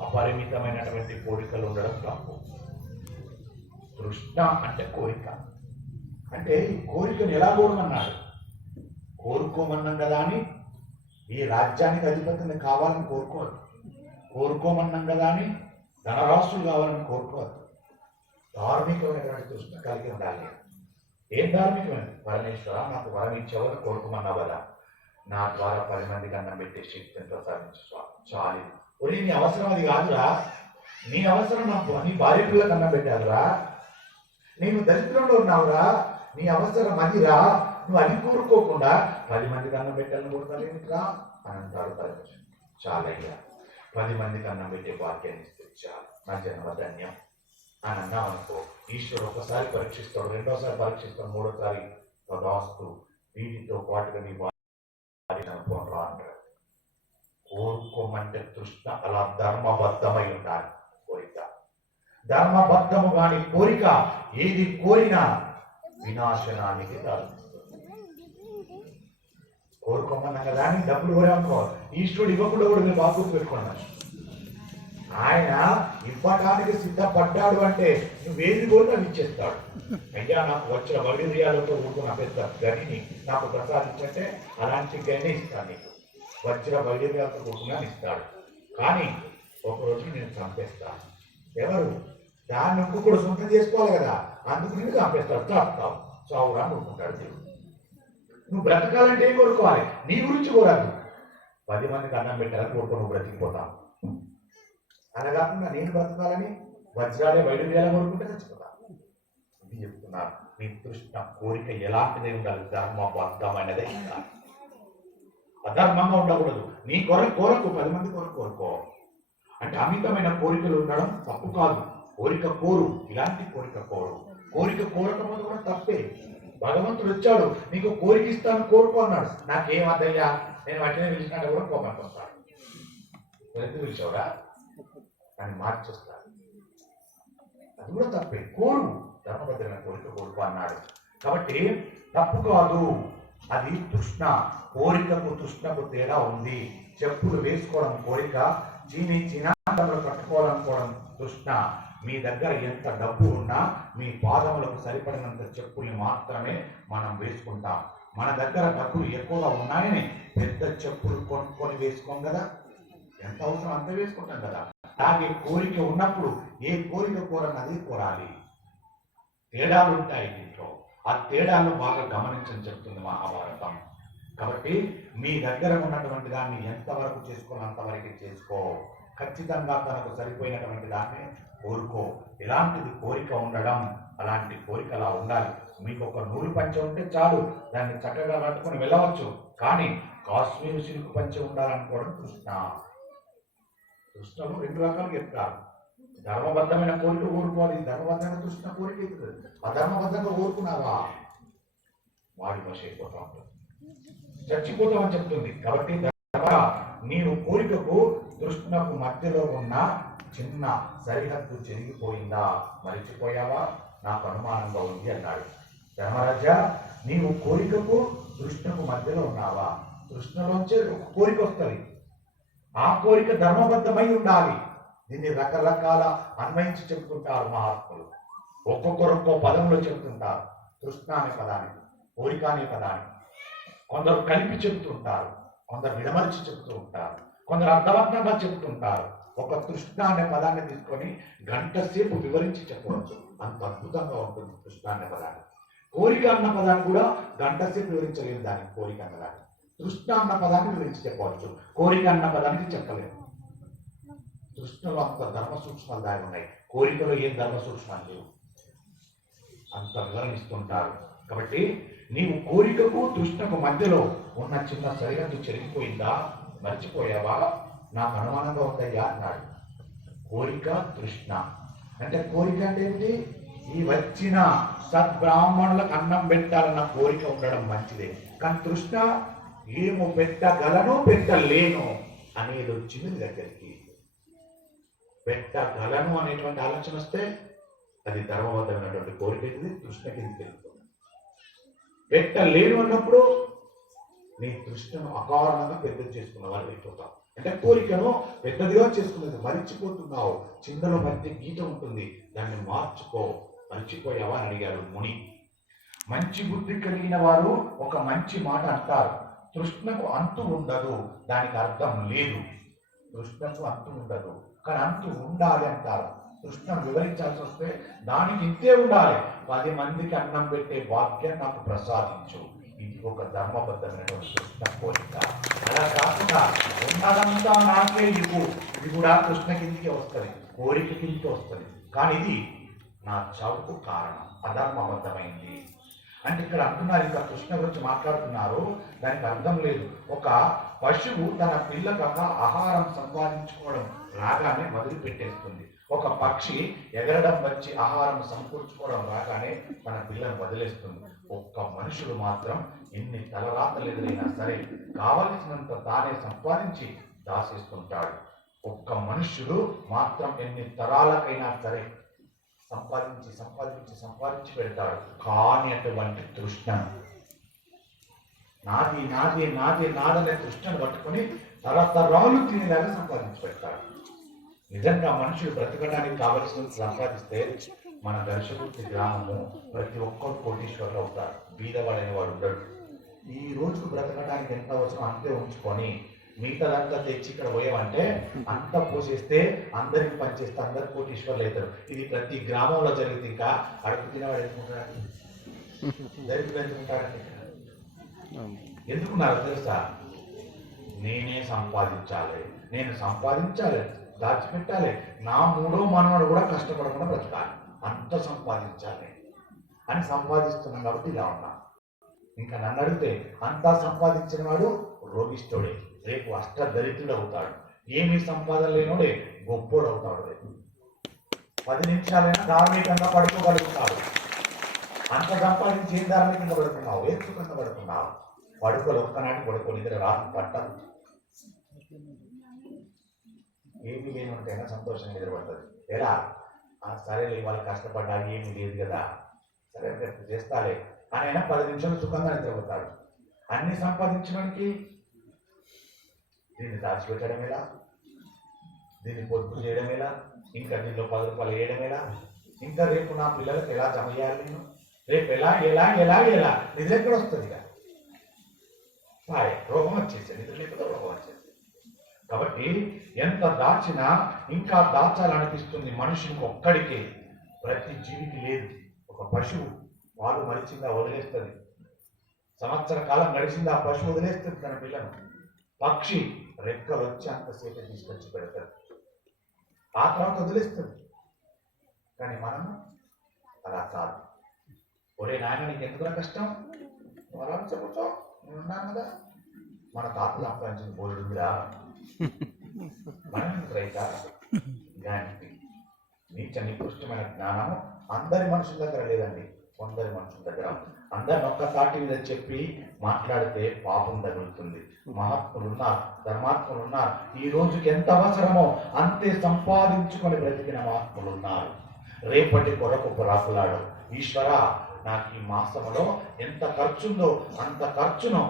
అపరిమితమైనటువంటి కోరికలు ఉండడం తప్పు. తృష్ణ అంటే కోరిక. అంటే ఈ కోరికను ఎలా కోరమన్నాడు? కోరుకోమన్నాం కదా అని ఈ రాజ్యానికి అధిపతిని కావాలని కోరుకోవద్దు. కోరుకోమన్నాం కదా అని ధనరాశులు కావాలని కోరుకోవద్దు. ధార్మికమైనటువంటి తృష్ణ కలిగి ఉండాలి. ఏం ధార్మికమైనది? పరమేశ్వర, నాకు వరం ఇచ్చేవారు కోరుకోమన్నావు కదా, నా ద్వారా 10 మందికి అన్నం పెట్టే శక్తిని ప్రసాదించు చాలు. ఒరే, నీ అవసరం అది కాదురా. నీ అవసరం నీ భార్య పిల్లలకు అన్నం పెట్టాదురా. నేను దరిద్రంలో ఉన్నావురా, నీ అవసరం అదిరా. నువ్వు అది కోరుకోకుండా 10 మందికి అన్నం పెట్టాలని కోరుకోలేమిట్రా అని అంటాడు పరమేశ్వరుడు. చాలయ్యా, 10 మందికి అన్నం పెట్టే భాగ్యాన్ని ఇస్తే చాలు, నా జన్మ ధన్యం అని అన్నాం అనుకో. ఈశ్వరుడు ఒకసారి పరీక్షిస్తాడు, రెండోసారి పరీక్షిస్తాడు, మూడోసారి తదాస్తు, వీటితో పాటుగా నీ భార్య అనుకోనరా అంటాడు. కోరుకోమంటే తృష్ణ అలా ధర్మబద్ధమై ఉండాలి. కోరిక ధర్మబద్ధము కాని కోరిక ఏది కోరినా వినాశనానికి దారితీస్తుంది. కోరుకోమన్నా కదా అని డబ్బులు కోరామనుకో, ఈశ్వరుడు ఇవ్వకుండా కూడా మీరు బాబు పెట్టుకున్నాను. ఆయన ఇవ్వడానికి సిద్ధపడ్డాడు అంటే నువ్వేది కూడా ఇచ్చేస్తాడు. అయ్యా, నాకు వచ్చిన వైడూర్యాలతో కూడుకున్న పెద్ద గనిని నాకు ప్రసాదించంటే అలాంటి గని ఇస్తాను నీకు. వజ్ర వైడూర్యాలతో కూడుకున్నా ఇస్తాడు. కానీ ఒకరోజు నేను చంపేస్తాను. ఎవరు? దాన్ని ఇంకొకడు సొంతం చేసుకోవాలి కదా, అందుకు నేను చంపేస్తాడు. చాపుతావు, చావురా అనుకుంటాడు దేవుడు. నువ్వు బ్రతకాలంటే ఏం కోరుకోవాలి? నీ గురించి కోరాలి. 10 మందికి అన్నం పెట్టాలని కోరుకో, నువ్వు బ్రతికిపోతావు. అలా కాకుండా నేను బ్రతకాలని వజ్రాలే వైడూర్యాలు కోరుకుంటే చచ్చిపోతాను. ఇది చెప్తున్నారు. నీ తృష్ణ కోరిక ఎలాంటిదే ఉండాలి? ధర్మబద్ధమైనదే ఉండాలి. అధర్మంగా ఉండకూడదు. నీ కోరకు 10 మంది కోరుకో. అంటే అమితమైన కోరికలు ఉండడం తప్పు కాదు. కోరిక కోరు, ఇలాంటి కోరిక కోరు. కోరిక కోరకపోతే కూడా తప్పే. భగవంతుడు వచ్చాడు, నీకు కోరిక ఇస్తాను కోరుకో అన్నాడు. నాకేమద్దయ్యా, నేను వాటినే పిలిచినట్టు కూడా కోపంతో వస్తాడు. ఎందుకు పిలిచావురా అని మార్చేస్తాడు. అది కూడా తప్పే. కోరు, ధర్మబద్ధమైన కోరిక కోరుకో అన్నాడు. కాబట్టి తప్పు కాదు, అది తృష్ణ. కోరికకు తృష్ణకు తేడా ఉంది. చెప్పులు వేసుకోవడం కోరిక, చినాంతములు కట్టుకోవాలనుకోవడం తృష్ణ. మీ దగ్గర ఎంత డబ్బు ఉన్నా మీ పాదములకు సరిపడినంత చెప్పుల్ని మాత్రమే మనం వేసుకుంటాం. మన దగ్గర డబ్బులు ఎక్కువగా ఉన్నాయని పెద్ద చెప్పులు కొనుక్కొని వేసుకోం కదా, ఎంత అవసరం అంత వేసుకుంటాం కదా. అలాగే కోరిక ఉన్నప్పుడు ఏ కోరిక కోరన్నది కోరాలి. తేడాలు ఉంటాయి దీంట్లో, ఆ తేడాలను బాగా గమనించని చెప్తుంది మహాభారతం. కాబట్టి మీ దగ్గర ఉన్నటువంటి దాన్ని ఎంతవరకు చేసుకోవాలో అంతవరకు చేసుకో. ఖచ్చితంగా తనకు సరిపోయినటువంటి దాన్ని కోరుకో. ఎలాంటిది కోరిక ఉండడం, అలాంటి కోరిక అలా ఉండాలి. మీకు ఒక నూలు పంచె ఉంటే చాలు, దాన్ని చక్కగా కట్టుకొని వెళ్ళవచ్చు. కానీ కాశ్మీర్ సిల్క్ పంచె ఉండాలనుకోవడం తృష్ణ. తృష్ణలో రెండు రకాలు చెప్తారు. ధర్మబద్ధమైన కోరిక కోరుకోవాలి, ధర్మబద్ధమైన తృష్ణ కోరిక అవుతుంది. అధర్మబద్ధంగా కోరుకున్నావా వాడి వశ అయిపోతా ఉంటుంది, చచ్చిపోతామని చెప్తుంది. కాబట్టి నీవు కోరికకు తృష్ణకు మధ్యలో ఉన్న చిన్న సరిహద్దు చెరిగిపోయిందా, మరిచిపోయావా, నాకు అనుమానంగా ఉంది అన్నాడు. ధర్మరాజా, నీవు కోరికకు తృష్ణకు మధ్యలో ఉన్నావా? తృష్ణలోంచే ఒక కోరిక వస్తుంది, ఆ కోరిక ధర్మబద్ధమై ఉండాలి. దీన్ని రకరకాల అన్వయించి చెప్తుంటారు మహాత్ములు. ఒక్కొక్కరు పదంలో చెప్తుంటారు. తృష్ణ అనే పదానికి, కోరిక అనే పదానికి కొందరు కలిపి చెబుతుంటారు, కొందరు విడమరిచి చెబుతూ ఉంటారు, కొందరు అర్థవంతంగా చెబుతుంటారు. ఒక తృష్ణ అనే పదాన్ని తీసుకొని గంట సేపు వివరించి చెప్పవచ్చు, అంత అద్భుతంగా ఉంటుంది తృష్ణ అనే పదాన్ని. కోరిక అన్న పదాన్ని కూడా గంట సేపు వివరించలేదు దానికి, కోరిక అన్నదాన్ని. తృష్ణ అన్న పదాన్ని వివరించి చెప్పవచ్చు, కోరిక అన్న పదానికి చెప్పలేదు. తృష్ణలో అంత ధర్మ సూక్ష్మాలు దాగి ఉన్నాయి, కోరికలో ఏం ధర్మ సూక్ష్మాలు లేవు, అంత వివరణిస్తుంటారు. కాబట్టి నీవు కోరికకు తృష్ణకు మధ్యలో ఉన్న చిన్న సరిహద్దు చెరిగిపోయిందా, మర్చిపోయావా, నాకు అనుమానంగా ఉందయ్యా అన్నాడు. కోరిక తృష్ణ అంటే, కోరిక అంటే ఏమిటి? ఈ వచ్చిన సద్బ్రాహ్మణులకు అన్నం పెట్టాలన్న కోరిక ఉండడం మంచిదే. కానీ తృష్ణ ఏమో పెట్టగలను పెట్టలేను అనేది వచ్చింది దగ్గరికి. పెట్టగలను అనేటువంటి ఆలోచన వస్తే అది ధర్మబద్ధమైనటువంటి కోరిక అవుతుంది, తృష్ణ కింద తెలుస్తుంది. పెట్టలేను అన్నప్పుడు నీ తృష్ణను అకారణంగా పెద్దది చేసుకున్న వాళ్ళు అయిపోతావు. అంటే కోరికను పెద్దదిగా చేసుకున్నది మరిచిపోతున్నావు. చిందలో మధ్య గీత ఉంటుంది, దాన్ని మార్చుకో. మర్చిపోయావా అని అడిగాడు ముని. మంచి బుద్ధి కలిగిన వారు ఒక మంచి మాట అంటారు, తృష్ణకు అంతు ఉండదు, దానికి అర్థం లేదు. తృష్ణకు అంతు ఉండదు, కానీ అంతు ఉండాలి అంటారు. తృష్ణను వివరించాల్సి వస్తే దానికి ఇంతే ఉండాలి. 10 మందికి అన్నం పెట్టే భాగ్యం నాకు ప్రసాదించు. ఇది ఒక ధర్మబద్ధమైనటువంటి కృష్ణ కోరిక. అలా కాకుండా ఉన్నదంతా నాకే ఇవ్వు, ఇది కూడా కృష్ణ కిందికే వస్తుంది, కోరిక కిందికి వస్తుంది. కానీ ఇది నా చావుకు కారణం, అధర్మబద్ధమైంది. అంటే ఇక్కడ అంటున్నారు, ఇంకా కృష్ణ గురించి మాట్లాడుతున్నారు, దానికి అర్థం లేదు. ఒక పశువు తన పిల్లక ఆహారం సంపాదించుకోవడం రాగానే వదిలిపెట్టేస్తుంది. ఒక పక్షి ఎగరడం వచ్చి ఆహారం సమకూర్చుకోవడం రాగానే తన పిల్లను వదిలేస్తుంది. ఒక్క మనుషుడు మాత్రం ఎన్ని తలరాతలు ఎదురైనా సరే కావలసినంత తానే సంపాదించి దాసేస్తుంటాడు. ఒక్క మనుష్యుడు మాత్రం ఎన్ని తరాలకైనా సరే సంపాదించి సంపాదించి సంపాదించి పెడతాడు. కానీ అటువంటి తృష్ణను, నాది నాది నాది నాదనే తృష్ణను పట్టుకొని తరతరాలు తినేలాగా సంపాదించి పెడతాడు. నిజంగా మనుషులు బ్రతకడానికి కావలసినంత సంపాదిస్తే మన దర్శకుడి గ్రామము ప్రతి ఒక్కరు కోటీశ్వరులు అవుతారు, బీదవాడైన వాడు ఉండడు. ఈ రోజుకు బ్రతకడానికి ఎంత అవసరం అంతే ఉంచుకొని మిగతాదంతా తెచ్చి ఇక్కడ పోయామంటే అంతా పోసేస్తే అందరికి పనిచేస్తే అందరు కోటీశ్వర్లు అవుతారు. ఇది ప్రతి గ్రామంలో జరిగితే ఇంకా అడుగు తినేవాడు ఎందుకుంటాడు, దరిద్రులు ఎందుకుంటాడండి. ఎందుకున్నారు తెలుసా? నేనే సంపాదించాలి, నేను సంపాదించాలి, దాచిపెట్టాలి, నా 3వ మనవడు కూడా కష్టపడకుండా బ్రతకాలి, అంత సంపాదించాలి అని సంపాదిస్తున్నాం. కాబట్టి ఇలా ఉన్నా. ఇంకా నన్ను అడిగితే అంతా సంపాదించిన వాడు రోగిష్ఠుడే, రేపు అష్టదరిద్రుడు అవుతాడు. ఏమీ సంపాదన లేనోడే గొప్పోడు అవుతాడు. రేపు 10 నిమిషాలైనా ధార్మికంగా పడుకోగలుగుతాడు. అంత సంపాదించి ఏం ధార్మికంగా పడుకున్నావు, ఏం సుఖంగా పడుకున్నావు? పడుకోలు ఒక్కనాటి పడుకో, నిద్ర రాత్రి పట్టదు. ఏమీ లేనుంటైనా సంతోషంగా నిద్రపడుతుంది. ఎలా? సరేలే వాళ్ళు కష్టపడ్డా ఏమీ లేదు కదా, సరే రేపు చేస్తాలే అని అయినా 10 నిమిషాలు సుఖంగా నిద్రపోతాడు. అన్ని సంపాదించడానికి దీన్ని దాచిపెట్టడం ఎలా, దీన్ని పొదుపు చేయడం ఎలా, ఇంకా దీనిలో 10 రూపాయలు వేయడం ఎలా, ఇంకా రేపు నా పిల్లలకు ఎలా జమ చేయాలి, నేను రేపు ఎలా ఎలా ఎలా ఎలా నిద్ర ఎక్కడ వస్తుంది ఇక రోగం వచ్చేసి నిద్ర లేకపోతే రోగం వచ్చేసి. కాబట్టి ఎంత దాచినా ఇంకా దాచాలనిపిస్తుంది మనుషునికి ఒక్కడికే, ప్రతి జీవికి లేదు. ఒక పశువు పాలు మరిచిందా వదిలేస్తుంది, సంవత్సర కాలం గడిచిందా ఆ పశువు వదిలేస్తుంది తన పిల్లను. పక్షి రెక్కలు వచ్చి అంతసేపు తీసుకొచ్చి పెడతాడు, ఆ తర్వాత వదిలేస్తుంది. కానీ మనం అలా కాదు. ఒరే నాయన నీకు ఎందుకు కష్టం, నువ్వు అలా చెప్పుతో నేనున్నాను కదా. మన తాతలు సంపాదించిన బోలుడుందిరా, మనం రైత గానికి నీచ నికృష్టమైన జ్ఞానము అందరి మనుషుల దగ్గర లేదండి, కొందరి మనుషుల దగ్గర. అందరిని ఒక్కసాటి మీద చెప్పి మాట్లాడితే పాపం తగులుతుంది. మహాత్ములున్నారు, ధర్మాత్ములున్నారు, ఈ రోజుకి ఎంత అవసరమో అంతే సంపాదించుకొని బ్రతికిన మహాత్ములున్నారు. రేపటి కొరకు రాకులాడు, ఈశ్వర నాకు ఈ మాసములో ఎంత ఖర్చుందో అంత ఖర్చును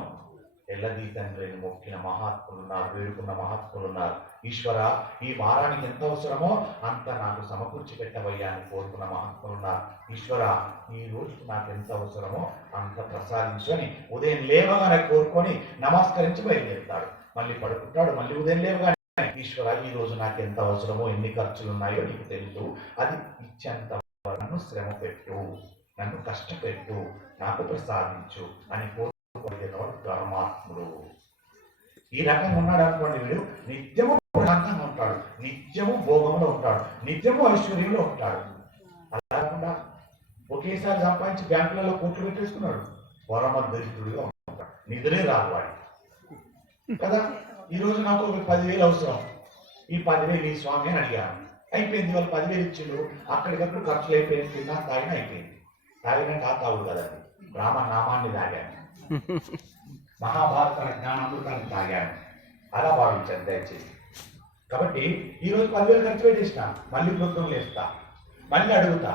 ఎల్లదీ తండ్రిని మొక్కిన మహాత్ములున్నారు, వేడుకున్న మహాత్ములున్నారు. ఈశ్వర ఈ వారానికి ఎంత అవసరమో అంత నాకు సమకూర్చి పెట్టవయ్యా అని కోరుకున్న మహాత్ములున్నారు. ఈశ్వర ఈ రోజుకు నాకు ఎంత అవసరమో అంత ప్రసాదించని ఉదయం లేవగానే కోరుకొని నమస్కరించి బయలుదేరుతాడు. మళ్ళీ పడుకుంటాడు, మళ్ళీ ఉదయం లేవగానే ఈశ్వర ఈ రోజు నాకు ఎంత అవసరమో ఎన్ని ఖర్చులు ఉన్నాయో నీకు తెలుసు, అది ఇచ్చేంత నన్ను శ్రమ పెట్టు, నన్ను కష్టపెట్టు, నాకు ప్రసాదించు అని కోరుకునేవాడు ధర్మాత్ముడు. ఈ రకంగా ఉన్నాడు అనుకోండి, వీడు నిత్యము ప్రశాంతంగా ఉంటాడు, నిత్యము భోగంలో ఉంటాడు, నిత్యము ఐశ్వర్యంలో ఉంటాడు. అలా కాకుండా ఒకేసారి సంపాదించి బ్యాంకులలో కోట్లు పెట్టేసుకున్నాడు, పరమదరిద్రుడిగా ఉంటాడు, నిద్రే రాదు వాడి కదా. ఈరోజు నాకు ఒక 10,000 అవసరం, ఈ 10,000 ఈ స్వామి అని అడిగాను, అయిపోయింది. వాళ్ళు 10,000 ఇచ్చిండు, అక్కడికప్పుడు ఖర్చులు అయిపోయింది, తిన్నా తాగినా అయిపోయింది. తాగినాక ఆ తాగుడు కదండి, రామనామాన్ని తాగాను, మహాభారత జ్ఞానామృతాన్ని తాగాను, అలా భావించాను దయచేసి. కాబట్టి ఈరోజు 10,000 ఖర్చు పెట్టేసిన, మళ్ళీ పొద్దున లేస్తా, మళ్ళీ అడుగుతా,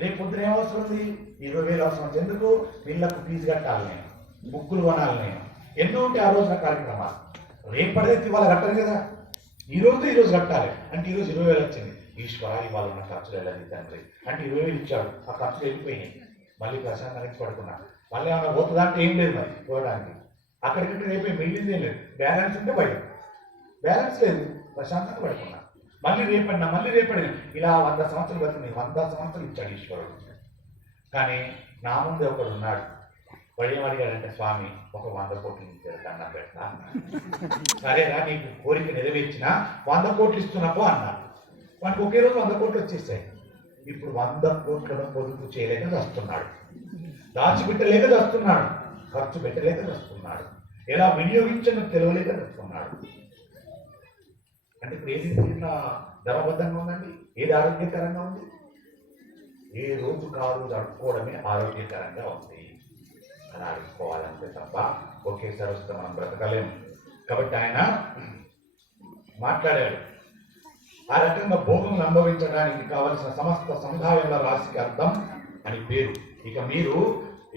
రేపు పొద్దున ఏం అవసరం ఉంది, 20,000 అవసరం. ఎందుకు? వీళ్ళకు ఫీజు కట్టాలి, నేను బుక్కులు కొనాలి, నేను ఎన్నో ఉంటే ఆ రోజున కార్యక్రమాలు. రేపటిదైతే ఇవాళ కట్టాలి కదా, ఈరోజు కట్టాలి అంటే ఈరోజు 20,000 వచ్చింది. ఈశ్వర ఇవాళ ఉన్న ఖర్చులు వెళ్ళదు తండ్రి అంటే 20,000 ఇచ్చాడు, ఆ ఖర్చులు వెళ్ళిపోయినాయి. మళ్ళీ ప్రశాంతంగా పడుకున్నా, మళ్ళీ ఏమన్నా పోతుందంటే ఏం లేదు, మరి పోవడానికి అక్కడికంటే రేపు మిగిలింది ఏం లేదు. బ్యాలెన్స్ ఉంటే బయట, బ్యాలెన్స్ లేదు, ప్రశాంతంగా పడుకున్నా. మళ్ళీ రేపడినా ఇలా 100 సంవత్సరాలు బతుకున్నాయి, 100 సంవత్సరాలు ఇచ్చాడు ఈశ్వరుడు. కానీ నా ముందు ఒకడు ఉన్నాడు, వాడు ఏమడిగాడంటే, స్వామి ఒక 100 కోట్లు ఇచ్చారు కన్నా పెట్టా, సరేనా నీకు కోరిక నెరవేర్చిన 100 కోట్లు ఇస్తున్నపో అన్నాడు. వానికి ఒకే రోజు 100 కోట్లు వచ్చేసాయి. ఇప్పుడు 100 కోట్లను పొదుపు చేయలేక వస్తున్నాడు, దాచిపెట్టలేక వస్తున్నాడు, ఖర్చు పెట్టలేక వస్తున్నాడు, ఎలా వినియోగించడం తెలియలేక వస్తున్నాడు. అంటే ఇప్పుడు ఏది ఇట్లా ధర్మబద్ధంగా ఉందండి, ఏది ఆరోగ్యకరంగా ఉంది? ఏ రోజు కాదు జరుపుకోవడమే ఆరోగ్యకరంగా ఉంది. అని అడుక్కోవాలంటే తప్ప ఒకేసారి వస్తే మనం బ్రతకలేము. కాబట్టి ఆయన మాట్లాడాడు, ఆ రకంగా భోగం అనుభవించడానికి కావలసిన సమస్త సముదాయాల రాశికి అర్థం అని పేరు. ఇక మీరు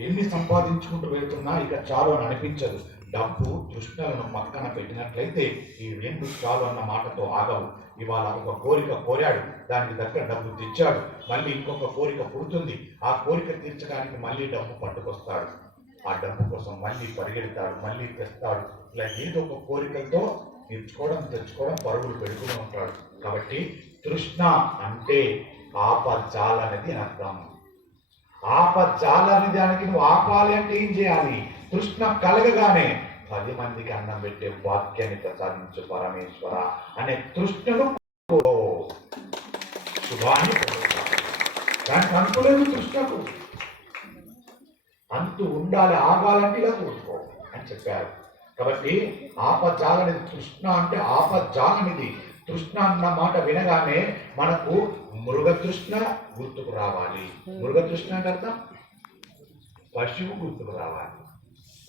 ఎన్ని సంపాదించుకుంటూ వెళ్తున్నా ఇక చాలు అని అనిపించదు. డబ్బు తృష్ణలను పక్కన పెట్టినట్లయితే ఈ 2 చాలు అన్న మాటతో ఆగవు. ఇవాళ ఒక కోరిక కోరాడు, దానికి దగ్గర డబ్బు తెచ్చాడు, మళ్ళీ ఇంకొక కోరిక పుడుతుంది, ఆ కోరిక తీర్చడానికి మళ్ళీ డబ్బు పట్టుకొస్తాడు, ఆ డబ్బు కోసం మళ్ళీ పరిగెడతాడు, మళ్ళీ తెస్తాడు. ఇలా ఏదో ఒక కోరికలతో తెచ్చుకోవడం పరుగులు పెడుతూనే ఉంటాడు. కాబట్టి తృష్ణ అంటే ఆపజాలనేది అని అర్థం. ఆపజాలనే దానికి నువ్వు ఆపాలి అంటే ఏం చేయాలి? తృష్ణ కలగగానే 10 మందికి అన్నం పెట్టే వాక్యాన్ని ప్రసాదించు పరమేశ్వర అనే తృష్ణను శుభాన్ని దానికి అంతులేదు. తృష్ణకు అంతు ఉండాలి, ఆగాలంటే ఇలా కోరుకో అని చెప్పారు. కాబట్టి ఆపజాలనిది తృష్ణ అంటే ఆపజాలనిది. తృష్ణ అన్న మాట వినగానే మనకు మృగతృష్ణ గుర్తుకు రావాలి. మృగతృష్ణ అంటే అర్థం పశువు గుర్తుకు రావాలి,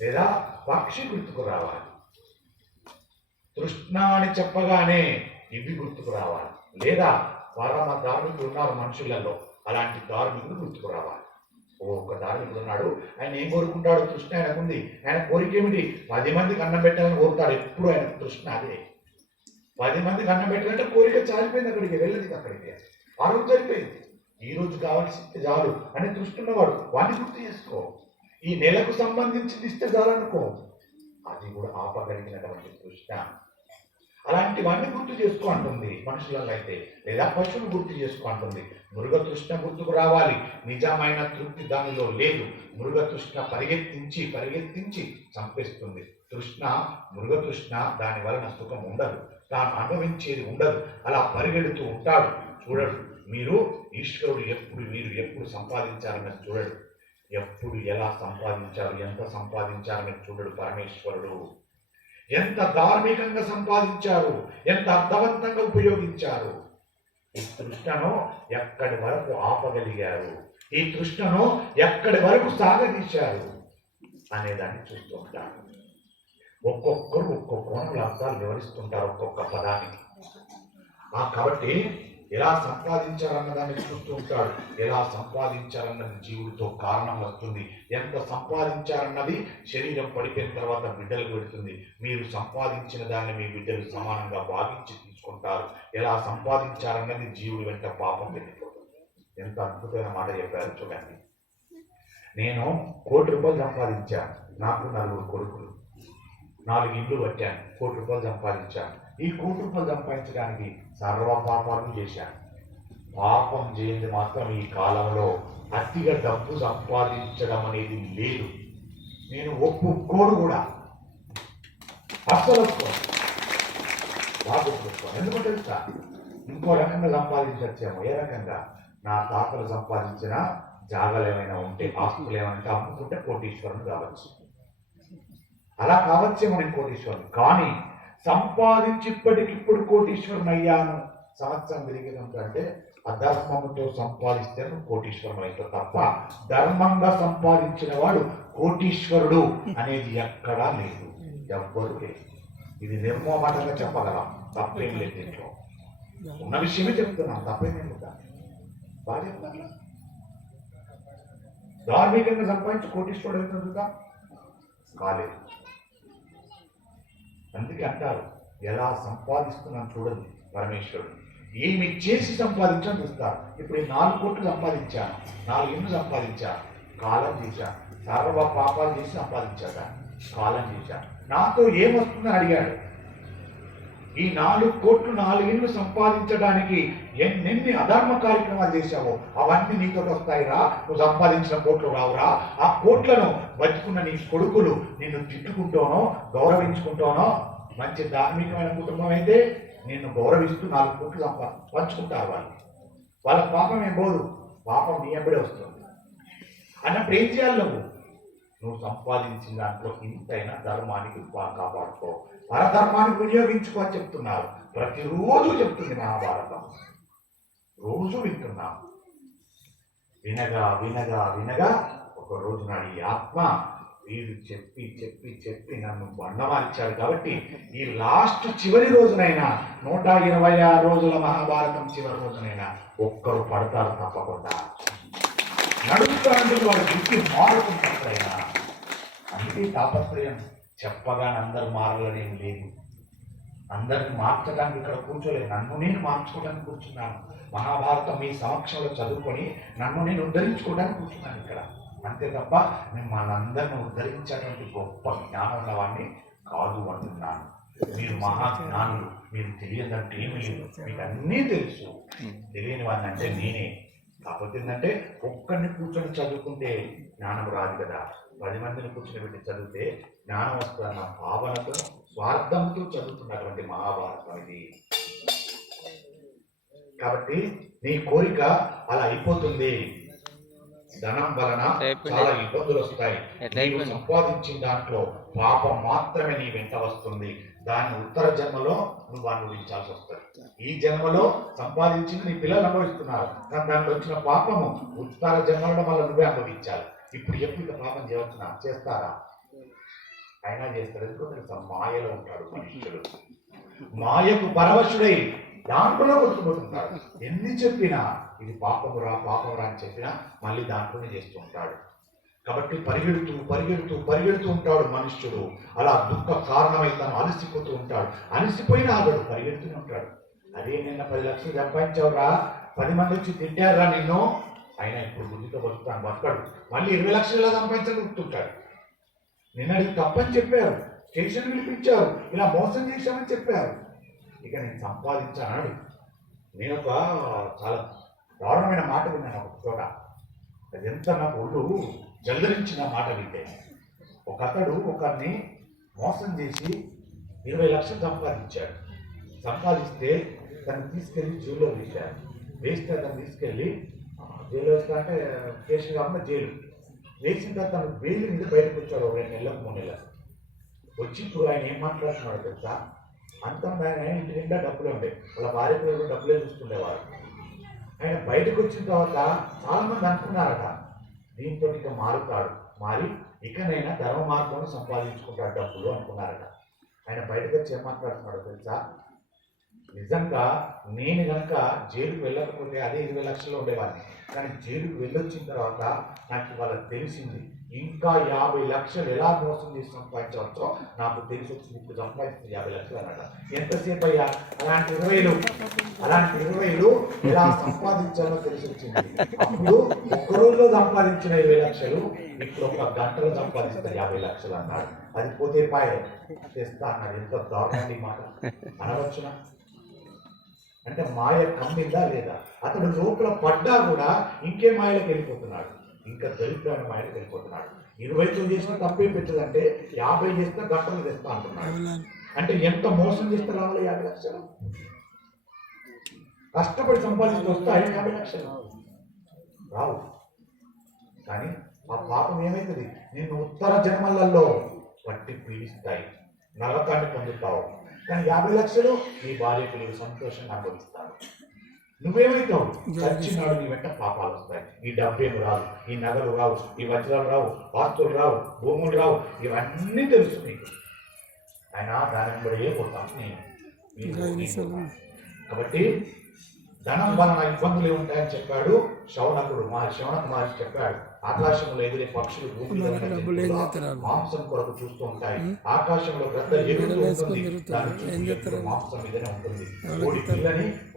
లేదా పక్షి గుర్తుకు రావాలి. తృష్ణ అని చెప్పగానే ఇవి గుర్తుకు రావాలి, లేదా పరమ ధార్మికులు ఉన్నారు మనుషులలో, అలాంటి ధార్మికులు గుర్తుకు రావాలి. ఒక ధార్మికుడు ఉన్నాడు, ఆయన ఏం కోరుకుంటాడు? తృష్ణ ఆయనకుంది. ఆయన కోరిక ఏమిటి? 10 మందికి అన్నం పెట్టాలని కోరుతాడు. ఎప్పుడు ఆయన తృష్ణ అదే. 10 మందికి అన్నం పెట్టాలంటే కోరిక చాలిపోయింది, అక్కడికి వెళ్ళదు, అక్కడికి ఆ రోజు సరిపోయింది. ఈ రోజు కావాల్సింది చాలు అని తృష్టున్నవాడు వాడిని గుర్తు చేసుకో. ఈ నెలకు సంబంధించింది ఇస్తే చాలనుకో, అది కూడా ఆపగలిగినటువంటి తృష్ణ. అలాంటి వాడిని గుర్తు చేసుకో అంటుంది మనుషులలో అయితే, లేదా పశువును గుర్తు చేసుకో అంటుంది. మృగ తృష్ణ గుర్తుకు రావాలి. నిజమైన తృప్తి దానిలో లేదు. మృగ తృష్ణ పరిగెత్తించి చంపేస్తుంది. తృష్ణ, మృగ తృష్ణ, దాని వలన సుఖం ఉండదు, తాను అనుభవించేది ఉండదు. అలా పరిగెడుతూ ఉంటాడు. చూడడు మీరు ఈశ్వరుడు మీరు ఎప్పుడు సంపాదించారన్నది చూడడు. ఎప్పుడు ఎలా సంపాదించారు, ఎంత సంపాదించారని చూడడు పరమేశ్వరుడు. ఎంత ధార్మికంగా సంపాదించారు, ఎంత అర్థవంతంగా ఉపయోగించారు, ఈ తృష్ణను ఎక్కడి వరకు ఆపగలిగారు, ఈ తృష్ణను ఎక్కడి వరకు సాగదీశారు అనేదాన్ని చూస్తూ ఉంటారు. ఒక్కొక్కరు ఒక్కొక్క కోణంలో అర్థాలు వివరిస్తుంటారు ఒక్కొక్క పదానికి. కాబట్టి ఎలా సంపాదించారన్న దాన్ని చూస్తూ ఉంటాడు. ఎలా సంపాదించారన్నది జీవుడితో కారణం వస్తుంది. ఎంత సంపాదించారన్నది శరీరం పడిపోయిన తర్వాత బిడ్డలకు పెడుతుంది. మీరు సంపాదించిన దాన్ని మీ బిడ్డలు సమానంగా భావించి తీసుకుంటారు. ఎలా సంపాదించారన్నది జీవుడి వెంట పాపం వెళ్ళిపోతుంది. ఎంత అద్భుతమైన మాట చెప్పారు చూడండి. నేను 1 కోటి రూపాయలు సంపాదించాను, నాకు 4 కొడుకులు, 4 ఇళ్ళు కట్టాను, 1 కోటి రూపాయలు సంపాదించాను. ఈ 1 కోటి రూపాయలు సంపాదించడానికి సర్వ పాపాలను చేశాను. పాపం చేయండి మాత్రం ఈ కాలంలో అతిగా డబ్బు సంపాదించడం అనేది లేదు. నేను ఒప్పుకోడు కూడా, అస్సలు ఒప్పుకోను. బాగా ఒప్పుకోను. ఎందుకంటే తెలుసా, ఇంకో రకంగా సంపాదించచ్చేమో. ఏ రకంగా? నా తాతలు సంపాదించిన జాగాలు ఏమైనా ఉంటే, ఆస్తులు ఏమైనా అమ్ముకుంటే కోటీశ్వరుని కావచ్చు. అలా కావచ్చేమో నేను కోటీశ్వరుని. కానీ సంపాదించి ఇప్పటికిప్పుడు కోటీశ్వరుని అయ్యాను, సంవత్సరం తిరిగినంటే అధర్మముతో సంపాదిస్తే నువ్వు కోటీశ్వరుడు అయితే తప్ప ధర్మంగా సంపాదించిన వాడు కోటీశ్వరుడు అనేది ఎక్కడా లేదు, ఎవ్వరు లేదు. ఇది నిర్మోహమాటంగా చెప్పగలం, తప్పేం లేదు. దీంట్లో ఉన్న విషయమే చెప్తున్నాం, తప్పేమేం లేదా? బాగా చెప్తాను. ధార్మికంగా సంపాదించి కోటీశ్వరుడు అవుతుందా? కాలేదు. అందుకే అంటారు, ఎలా సంపాదిస్తున్నాను చూడండి పరమేశ్వరుడు. ఏమి చేసి సంపాదించాను చూస్తారు. ఇప్పుడు 4 కోట్లు సంపాదించాను, 4 ఇళ్ళు సంపాదించాను, కాలం చేశాను. సర్వ పాపాలు చేసి సంపాదించాక కాలం చేశాను. నాతో ఏమొస్తుందని అడిగాడు. ఈ 4 కోట్లు 4 ఇళ్ళు సంపాదించడానికి ఎన్నెన్ని అధర్మ కార్యక్రమాలు చేశావో అవన్నీ నీతో వస్తాయిరా. నువ్వు సంపాదించిన కోట్లు రావురా. ఆ కోట్లను బతుకున్న నీ కొడుకులు నిన్ను తిట్టుకుంటానో గౌరవించుకుంటానో, మంచి ధార్మికమైన కుటుంబం అయితే నిన్ను గౌరవిస్తూ 4 కోట్లు పంచుకుంటారు. వాళ్ళ పాపం ఏం పోదు, పాపం నీ ఎంబడే వస్తుంది. అన్నప్పుడు ఏం చేయాలి? నువ్వు సంపాదించిన దాంట్లో ఇంతైనా ధర్మానికి కాపాడుకో, పరధర్మానికి వినియోగించుకో అని చెప్తున్నారు. ప్రతిరోజు చెప్తుంది మహాభారతం, రోజు వింటున్నాం. వినగా వినగా వినగా ఒక రోజు నాడు ఈ ఆత్మ వీడు చెప్పి చెప్పి చెప్పి నన్ను బండమార్చాడు. కాబట్టి ఈ లాస్ట్ చివరి రోజునైనా 126 రోజుల మహాభారతం చివరి రోజునైనా ఒక్కరు పడతారు తప్పకుండా. నడుస్తానంటే వాడు దృష్టి మారుతుంటారైనా. అందుకే తాపత్రయం చెప్పగానే అందరు మారాలనేం లేదు. అందరిని మార్చడానికి ఇక్కడ కూర్చోలేదు, నన్ను నేను మార్చుకోవడానికి కూర్చున్నాను. మహాభారతం మీ సమక్షంలో చదువుకొని నన్ను నేను ఉద్ధరించుకోవడానికి కూర్చున్నాను ఇక్కడ, అంతే తప్ప నేను మనందరిని ఉద్ధరించేటువంటి గొప్ప జ్ఞానం ఉన్నవాడిని కాదు అంటున్నాను. మీరు మహాజ్ఞానులు, మీరు తెలియదంటే ఏమి లేదు, మీకు అన్నీ తెలుసు. తెలియని వాడిని అంటే నేనే. కాకపోతే ఏంటంటే ఒక్కడిని కూర్చొని చదువుకుంటే జ్ఞానం రాదు కదా, 10 మందిని కూర్చొని పెట్టి చదివితే జ్ఞానం వస్తుందన్న భావనతో స్వార్థంతో చదువుతున్నటువంటి మహాభారతం ఇది. కాబట్టి నీ కోరిక అలా అయిపోతుంది. ధనం వలన చాలా ఇబ్బందులు వస్తాయి. నీవు సంపాదించిన దాంట్లో పాపం మాత్రమే నీ వెంట వస్తుంది. దాన్ని ఉత్తర జన్మలో నువ్వు అనుభవించాల్సి వస్తుంది. ఈ జన్మలో సంపాదించింది నీ పిల్లలు అనుభవిస్తున్నారు, కానీ దాంట్లో వచ్చిన పాపము ఉత్తర జన్మలో మళ్ళీ నువ్వే అనుభవించాలి. ఇప్పుడు ఎప్పుడు పాపం చేయవచ్చునా? చేస్తారా? అయినా చేస్తారు. ఎందుకో తెలుసా? మాయలో ఉంటాడు మనుష్యుడు. మాయకు పరవశుడై దాంట్లోనే కొట్టుకుపోతుంటాడు. ఎన్ని చెప్పినా ఇది పాపమురా పాపమురా అని చెప్పినా మళ్ళీ దాంట్లోనే చేస్తూ ఉంటాడు. కాబట్టి పరిగెడుతూ పరిగెడుతూ పరిగెడుతూ ఉంటాడు మనుష్యుడు. అలా దుఃఖ కారణమై తను అలసిపోతూ ఉంటాడు. అలసిపోయిన ఆగడు, పరిగెడుతూనే ఉంటాడు. అదే నిన్న 10 లక్షలు సంపాదించావురా, 10 మంది వచ్చి తిట్టారా నిన్ను, అయినా ఇప్పుడు బుద్ధితో బతుకుతాను బతకాడు. మళ్ళీ 20 లక్షలు ఇలా సంపాదించగలుగుతుంటాడు. నిన్న ఇది తప్పని చెప్పారు, స్టేషన్ పిలిపించారు, ఇలా మోసం చేశామని చెప్పారు, ఇక నేను సంపాదించాను. నేను ఒక చాలా దారుణమైన మాట విన్నాను ఒక చోట. అది ఎంత నాకు ఒళ్ళు జల్దరించిన మాట వింటే. ఒక అతడు ఒకరిని మోసం చేసి 20 లక్షలు సంపాదించాడు. సంపాదిస్తే తను తీసుకెళ్ళి జైల్లో వేశారు. వేస్తే తను తీసుకెళ్ళి జైల్లో వేస్తా అంటే కేసు కాకుండా జైలు వేసిన తర్వాత తను బెయిల్ మీద బయటకు వచ్చాడు 2 నెలలకు 3 నెలలకు. వచ్చి ఇప్పుడు ఆయన ఏం మాట్లాడుతున్నాడు తెలుసా, అంతా ఆయన ఇంటి నిండా డబ్బులే ఉండేవి, వాళ్ళ భార్య పిల్లలు డబ్బులే చూస్తుండేవారు. ఆయన బయటకు వచ్చిన తర్వాత చాలామంది అనుకున్నారట దీంతో ఇక మారుతాడు, మారి ఇకనైనా ధర్మ మార్గంలో సంపాదించుకుంటాడు డబ్బులు అనుకున్నారట. ఆయన బయటకు వచ్చి ఏం మాట్లాడుతున్నాడు తెలుసా, నిజంగా నేను కనుక జైలుకు వెళ్ళకపోతే అదే 20 లక్షలు ఉండేవాడిని, కానీ జైలుకు వెళ్ళొచ్చిన తర్వాత నాకు ఇవాళ తెలిసింది ఇంకా 50 లక్షలు ఎలా మోసం చేసి సంపాదించవచ్చో నాకు తెలిసి వచ్చింది. ఇప్పుడు సంపాదించింది 50 లక్షలు అన్నమాట. ఎంతసేపు అయ్యా అలాంటి 20 ఎలా సంపాదించాలో తెలిసి వచ్చింది. అప్పుడు ఒక్క రోజులో సంపాదించిన 20 లక్షలు ఇప్పుడు ఒక గంటలో సంపాదిస్తారు 50 లక్షలు అన్నాడు. అది పోతే పాయ చేస్తా అన్నాడు. ఎంత దారుణండి మాట అనవచ్చునా? అంటే మాయ కమ్మిందా లేదా? అతడు లోపల పడ్డా కూడా ఇంకే మాయలకు వెళ్ళిపోతున్నాడు, ఇంకా దరిద్రమైన మాయలకు వెళ్ళిపోతున్నాడు. 20 చేసినా తప్పేం పెట్టదంటే 50 చేస్తే గంటలు తెస్తా అంటున్నాడు. అంటే ఎంత మోసం చేస్తే రావాలి 50 లక్షలు? కష్టపడి సంపాదించి వస్తాయి 50 లక్షలు రావు. కానీ ఆ పాపం ఏమైతుంది, నిన్ను ఉత్తర జన్మలలో పట్టి పీడిస్తాయి, నరకాన్ని పొందుతావు. కానీ 50 లక్షలు నీ భార్య పిల్లలు సంతోషంగా అనుభవిస్తారు. నువ్వేమైతావు? చచ్చినాడు నీ వెంట పాపాలు వస్తాయి. ఈ డబ్బేమి రావు, ఈ నగలు రావు, ఈ వజ్రాలు రావు, ఆస్తులు రావు, భూములు రావు, ఇవన్నీ తెలుసు నీకు. ఆయన దాని కూడా ఏ పోతాం నేను. కాబట్టి ధనం వలన ఇబ్బందులు ఉంటాయని చెప్పాడు శౌనక మహర్షి చెప్పాడు. ఆకాశంలో ఎగిరే పక్షులు మాంసం కొరకు చూస్తూ ఉంటాయి, ఆకాశంలో గ్రద్ద ఎగురుతూ ఉంటుంది, దాని మాంసం మీదనే ఉంటుంది.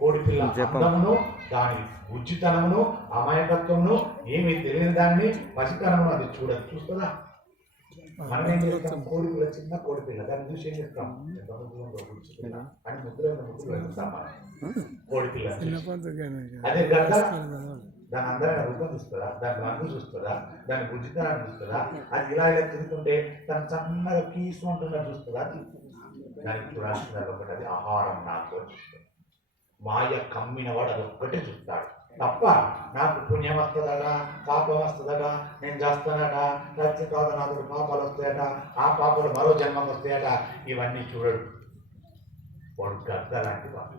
కోడి పిల్ల అందమును, దాని ఉచితనమును, అమాయకత్వమును, ఏమీ తెలియని దాన్ని పసితనమును అది చూస్తుందా? మనం ఏం చేస్తాం, కోడి పిల్ల, చిన్న కోడి పిల్ల, దాన్ని చూసి ఏం చేస్తాం, అని ముద్ర వెళ్తాం మనం. కోడి పిల్ల అదే గద్ద దాని అందరైన రూపం చూస్తుందా, దాని రంగు చూస్తుందా, దాని బుద్ధితనాన్ని చూస్తుందా? అది ఇలా ఇలా తిరుగుతుంటే తను సన్నగా కీసు ఉంటుందా చూస్తుందా? దానికి చూడాల్సిన ఒకటి, అది ఆహారం నాకు చూస్తుంది. మాయ కమ్మినవాడు అది ఒక్కటే చూస్తాడు తప్ప నాకు పుణ్యం వస్తుందట, పాపం వస్తుందట, నేను చేస్తానట, చచ్చిన తర్వాత నాకు పాపాలు వస్తాయట, ఆ పాపాలు మరో జన్మం వస్తాయట, ఇవన్నీ చూడడు. వాడు గద్ద లాంటి వాడు.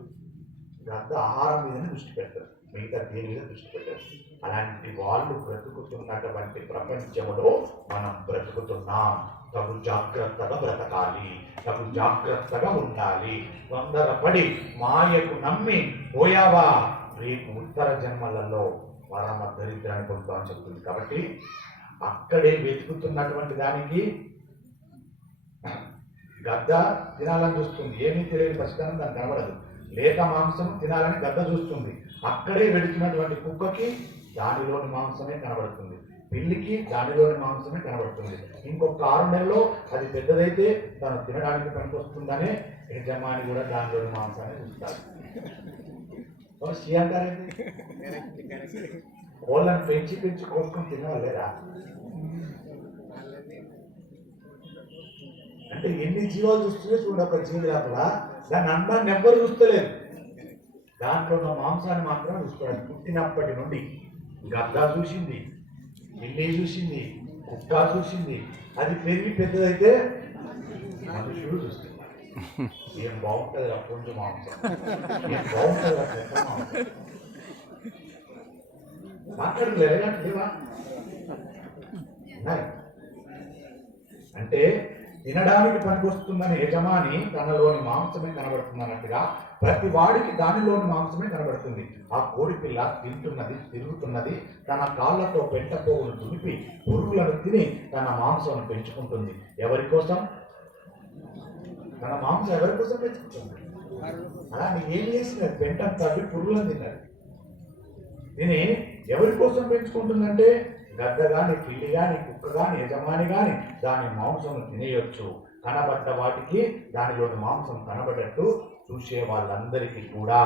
గద్ద ఆహారం మీదనే దృష్టి పెడతారు, మిగతా దేని మీద దృష్టి పెట్టారు. అలాంటి వాళ్ళు బ్రతుకుతున్నటువంటి ప్రపంచంలో మనం బ్రతుకుతున్నాం. తగు జాగ్రత్తగా బ్రతకాలి, తగు జాగ్రత్తగా ఉండాలి. తొందరపడి మాయకు నమ్మి పోయావా, రేపు ఉత్తర జన్మలలో పరమ దరిద్రాన్ని పొందుతామని చెప్తుంది. కాబట్టి అక్కడే వెతుకుతున్నటువంటి దానికి గద్ద తినాలని చూస్తుంది, ఏమీ తెలియని పసితనం దానికి కనబడదు. లేక మాంసం తినాలని గద్ద చూస్తుంది. అక్కడే వెడుతున్నటువంటి కుక్కకి దానిలోని మాంసమే కనబడుతుంది, పిల్లికి దానిలోని మాంసమే కనబడుతుంది. ఇంకొక 6 నెలల్లో అది పెద్దదైతే తను తినడానికి పనికొస్తుందనే యజమాని కూడా దానిలోని మాంసాన్ని చూస్తారు. అంటారేంటి, కోళ్ళని పెంచి కోసుకొని తినవాలేరా? అంటే ఎన్ని జీవాలు చూస్తుందో చూడండి. ఒక జీవి లోపల దాన్ని అందాన్ని ఎవ్వరు చూస్తలేదు, దాంట్లో ఉన్న మాంసాన్ని మాత్రం చూసుకోవాలి. పుట్టినప్పటి నుండి గద్ద చూసింది, పిల్లి చూసింది, కుక్క చూసింది, అది పెరిగి పెద్దదైతే మనుషుడు చూస్తున్నాడు. ఏం బాగుంటుంది ఆ పుంజు మాంసం, ఏం బాగుంటుంది ఆ పెద్ద మాంసం. మాట్లాడలేవా? అంటే తినడానికి పనికొస్తుందని యజమాని తనలోని మాంసమే కనబడుతుందన్నట్టుగా ప్రతి వాడికి దానిలోని మాంసమే కనబడుతుంది. ఆ కోడి పిల్ల తింటున్నది, తిరుగుతున్నది, తన కాళ్ళతో పెంట పోగులు దులిపి పురుగులను తిని తన మాంసం పెంచుకుంటుంది. ఎవరి కోసం? తన మాంసం ఎవరి కోసం పెంచుకుంటుంది? అలా ఏం చేసినది? పెంటను తవ్వి పురుగులను తిన్నది. దీని ఎవరి కోసం పెంచుకుంటుందంటే గద్ద గాని, పిల్లి గాని, కుక్క గాని, యజమాని గాని దాని మాంసం తినేయొచ్చు. కనబడ్డ వాటికి దానిలోని మాంసం కనబడట్టు చూసే వాళ్ళందరికీ కూడా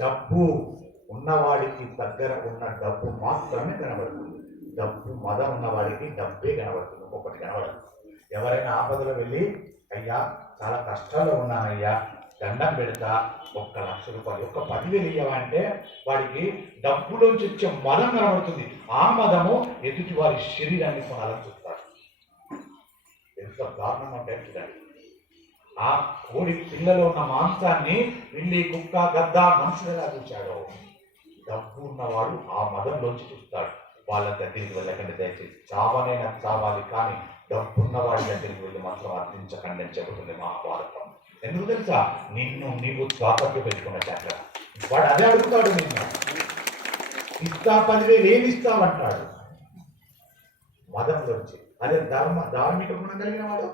డబ్బు ఉన్నవాడికి దగ్గర ఉన్న డబ్బు మాత్రమే కనబడుతుంది. డబ్బు మదం ఉన్నవాడికి డబ్బే కనబడుతుంది, ఒక్కొక్కటి కనబడదు. ఎవరైనా ఆపదలో వెళ్ళి అయ్యా చాలా కష్టాల్లో ఉన్నానయ్యా, దండం పెడతా, 1,00,000 రూపాయలు, 10,000 ఇవ్వాలంటే వాడికి డబ్బులోంచి వచ్చే మదం కనబడుతుంది. ఆ మదము ఎదుటి వారి శరీరాన్ని కొనాలని చూస్తాడు. ఎంత దారుణం అంటే చూడండి. ఆ కోడి పిల్లలో ఉన్న మాంసాన్ని పిల్లి, కుక్క, గద్ద మనుషులలా చూశాడు. డబ్బు ఉన్నవాడు ఆ మదంలోంచి చూస్తాడు. వాళ్ళ దగ్గరికి వెళ్ళకండి, దయచేసి చావనైనా చావాలి, కానీ డబ్బున్న వాడి దగ్గరికి వెళ్ళి మాత్రం అర్థించకండి అని చెబుతుంది మహాభారతం. ఎందుకు తెలుసా? నీవు తాకట్టు పెట్టుకున్నట్టు అక్కడ వాడు అదే అడుగుతాడు, నిన్ను ఇస్తా 10,000 ఏమి ఇస్తావంటాడు మదంలోంచి. అదే ధార్మిక గుణం కలిగిన వాడు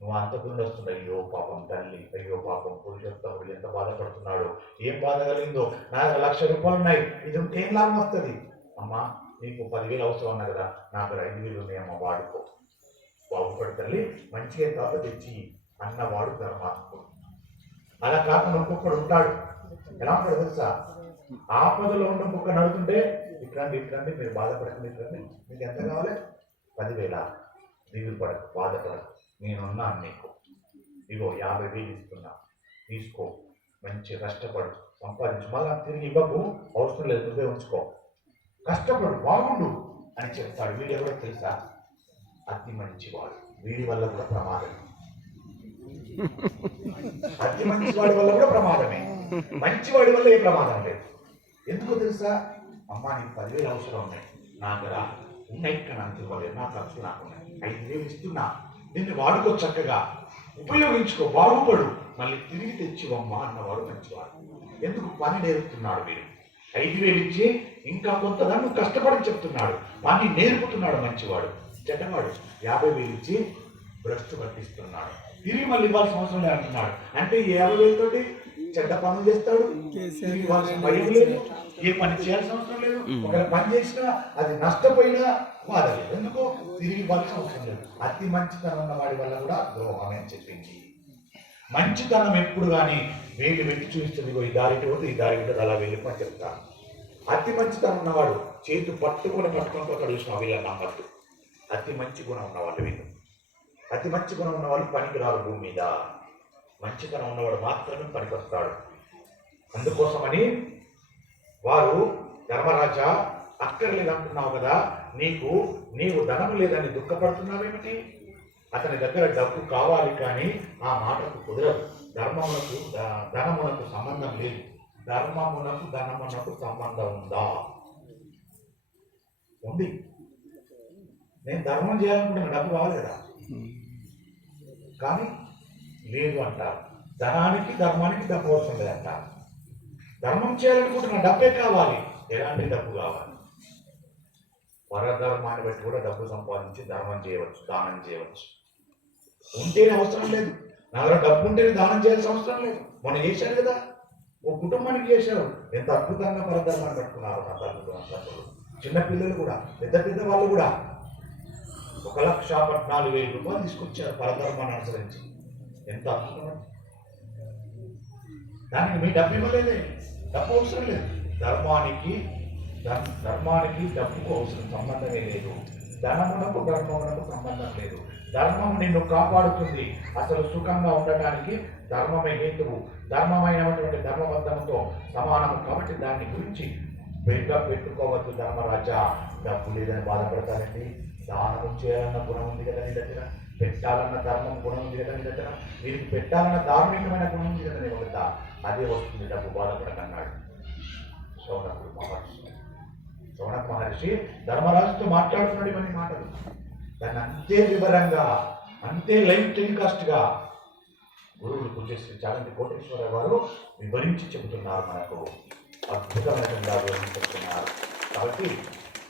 నువ్వు అంతకుండా వస్తుంది. అయ్యో పాపం తల్లి, అయ్యో పాపం పురుషోత్తముడు ఎంత బాధపడుతున్నాడు, ఏం బాధ కలిగిందో, నాకు 1,00,000 రూపాయలు ఉన్నాయి, ఇది ఉంటే ఏం లాభం వస్తుంది? అమ్మా నీకు 10,000 అవసరం అన్నా కదా, నాకు 5,000 ఉన్నాయమ్మా, వాడుకో, బాగుపడి తల్లి, మంచిగా తాత తెచ్చి అన్నవాడు ధర్మాత్ముడు. అలా కాకుండా ఇంకొకడు ఉంటాడు. ఎలా ఉంటాడు తెలుసా? ఆపదలో ఉన్న ఇంకొకడు అడుగుతుంటే ఇట్రండి మీరు బాధపడకండి, ఇట్రండి, మీకు ఎంత కావాలి? 10,000. దిగులు పడకు, బాధపడకు, నేనున్నాను నీకు, ఇగో 50,000 ఇస్తున్నా, తీసుకో, మంచి కష్టపడు, సంపాదించు, మళ్ళీ తిరిగి ఇవ్వకు, అవసరం లేదు, నువ్వే ఉంచుకో, కష్టపడు, బాగుండు అని చెప్తాడు. వీడు ఎవరో తెలుసా? అతి మంచివాడు. వీడి వల్ల కూడా ప్రమాదమే. అతి మంచివాడి వల్ల కూడా ప్రమాదమే, మంచివాడి వల్ల ఏ ప్రమాదం లేదు. ఎందుకో తెలుసా? అమ్మా నీకు 10,000 అవసరం ఉన్నాయి, నాకు రా, ఉన్నాయి, ఇక్కడ నాకు ఇవ్వలేదు, నా ఖర్చు నాకున్నాయి, 5,000 ఇస్తున్నా, దీన్ని వాడుకో, చక్కగా ఉపయోగించుకో, బాగుపడు, మళ్ళీ తిరిగి తెచ్చివమ్మా అన్నవాడు మంచివాడు. ఎందుకు? పని నేర్పుతున్నాడు వీడు. 5,000 ఇచ్చి ఇంకా కొంతదాన్ని కష్టపడి చెప్తున్నాడు, పని నేర్పుతున్నాడు మంచివాడు. చెడ్డవాడు 50,000 ఇచ్చి భ్రష్టు పట్టిస్తున్నాడు, తిరిగి మళ్ళీ ఇవ్వాల్సిన అవసరం లేదు అంటున్నాడు. అంటే 50,000 తోటి చెడ్డ పనులు చేస్తాడు, తిరిగి ఇవ్వాల్సిన భయం లేదు, ఏ పని చేయాల్సిన అవసరం లేదు. ఒకవేళ పని చేసినా అది నష్టపోయినా బాధ లేదు, ఎందుకో తిరిగి ఇవ్వాల్సిన అవసరం లేదు. అతి మంచితనం ఉన్న వాడి వల్ల కూడా ద్రోహమే అని చెప్పింది. మంచితనం ఎప్పుడు కానీ వేలు పెట్టి చూపిస్తుంది, ఈ దారి పోతే ఈ దారి ఉంటుంది, అలా వెళ్ళిపోయి చెప్తాను. అతి మంచితనం ఉన్నవాడు చేతు పట్టుకొని చూసిన వీళ్ళని నమ్మద్దు. అతి మంచి గుణం ఉన్నవాళ్ళు వీళ్ళు. అతి మంచి గుణం ఉన్నవాళ్ళు పనికి రారు భూమి మీద. మంచితనం ఉన్నవాడు మాత్రమే పనికి వస్తాడు. అందుకోసమని వారు ధర్మరాజా అక్కర్లేదంటున్నావు కదా, నీవు ధనం లేదని దుఃఖపడుతున్నావేమిటి? అతని దగ్గర డబ్బు కావాలి, కానీ ఆ మాటకు కుదరదు. ధనమునకు సంబంధం లేదు. ధనమునకు సంబంధం ఉందా? ఉంది. నేను ధర్మం చేయాలనుకుంటున్నా, డబ్బు కావాలి కదా, కానీ లేదు అంటారు. ధర్మానికి డబ్బు అవసరం లేదంటారు. ధర్మం చేయాలనుకుంటున్నా, డబ్బే కావాలి. ఎలాంటి డబ్బు కావాలి? పరధర్మాన్ని బట్టి కూడా డబ్బు సంపాదించి ధర్మం చేయవచ్చు, దానం చేయవచ్చు. ఉంటేనే అవసరం లేదు. నా దగ్గర డబ్బు ఉంటేనే దానం చేయాల్సిన అవసరం లేదు. మనం చేశారు కదా, ఓ కుటుంబానికి చేశారు. ఎంత అద్భుతంగా పరధర్మాన్ని పట్టుకున్నారు నా తల్లిదండ్రులు, చిన్నపిల్లలు కూడా, పెద్ద వాళ్ళు కూడా 1,14,000 రూపాయలు తీసుకొచ్చారు పరధర్మాన్ని అనుసరించి. ఎంత అద్భుతం! దానికి మీ డబ్బు ఇవ్వలేదే, డబ్బు అవసరం లేదు. ధర్మానికి డబ్బుకు అవసరం సంబంధమే లేదు. ధర్మమునకు సంబంధం లేదు. ధర్మం నిన్ను కాపాడుతుంది. అసలు సుఖంగా ఉండటానికి ధర్మమే హేతువు. ధర్మమైనటువంటి ధర్మబద్ధంతో సమానము కాబట్టి దాని గురించి పెట్టుకోవద్దు. ధర్మరాజా, డబ్బు లేదని బాధపడతారండి. దానము చేయాలన్న గుణం ఉంది కదా నీ దగ్గర, పెట్టాలన్న ధర్మం గుణం ఉంది కదా నీ దగ్గర, వీరికి పెట్టాలన్న ధార్మికమైన గుణం ఉంది కదా నీ వద్ద, అదే వస్తుంది డబ్బు, బాధపడకన్నాడు శౌనక మహర్షి ధర్మరాజుతో మాట్లాడుతున్నాడు ఇవన్నీ మాటలు. దాన్ని అంతే వివరంగా అంతే లైఫ్ టెలికాస్ట్గా గురువులు పూజశ్రీ చాలంటి కోటేశ్వర గారు వివరించి చెబుతున్నారు, మనకు అద్భుతమైనటువంటి వివరించుతున్నారు. కాబట్టి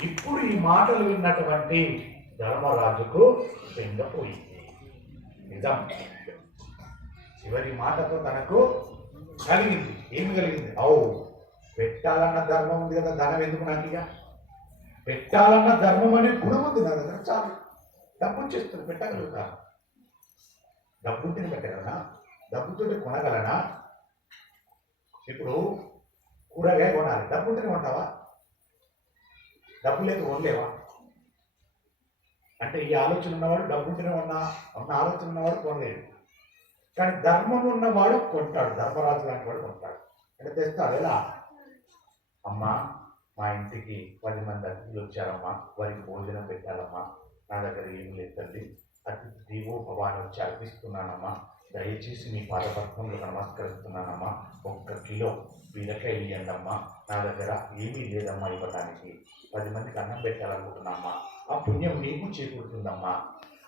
ఇప్పుడు ఈ మాటలు విన్నటువంటి ధర్మరాజుకు బెంగపోయింది. నిజం, చివరి మాటతో తనకు కలిగింది. ఏమి కలిగింది? పెట్టాలన్న ధర్మం ఉంది కదా, ధనం ఎందుకు నాకు? ఇక పెట్టాలన్న ధర్మం అనే గుణం ఉంది నా దగ్గర, చాలు. డబ్బు చేస్తుంది, పెట్టగలుగుతాను. డబ్బుంటే పెట్టగలనా? డబ్బుతో కొనగలనా? ఇప్పుడు కూరగాయ కొనాలి, డబ్బుంటేనే కొంటావా? డబ్బు లేదు కొనలేవా? అంటే ఈ ఆలోచన ఉన్నవాడు డబ్బుంటేనే ఉన్న ఆలోచన ఉన్నవాడు కొనలేడు. కానీ ధర్మం ఉన్నవాడు కొంటాడు. ధర్మరాజు లాంటి వాడు కొంటాడు. అంటే తెస్తాడు. ఎలా? అమ్మా, మా ఇంటికి 10 మంది అతిథులు వచ్చారమ్మా, వారికి భోజనం పెట్టాలమ్మా, నా దగ్గర ఏమి లేదు తల్లి, అతిథి దేవో భవ అని వచ్చి అర్పిస్తున్నానమ్మా, దయచేసి మీ పాదపద్మంలో నమస్కరిస్తున్నానమ్మా, 1 కిలో బీరకాయలు ఇవ్వండి అమ్మా, నా దగ్గర ఏమీ లేదమ్మా ఇవ్వడానికి, 10 మందికి అన్నం పెట్టాలనుకుంటున్నామ్మా, ఆ పుణ్యం నీకు చేకూరుతుందమ్మా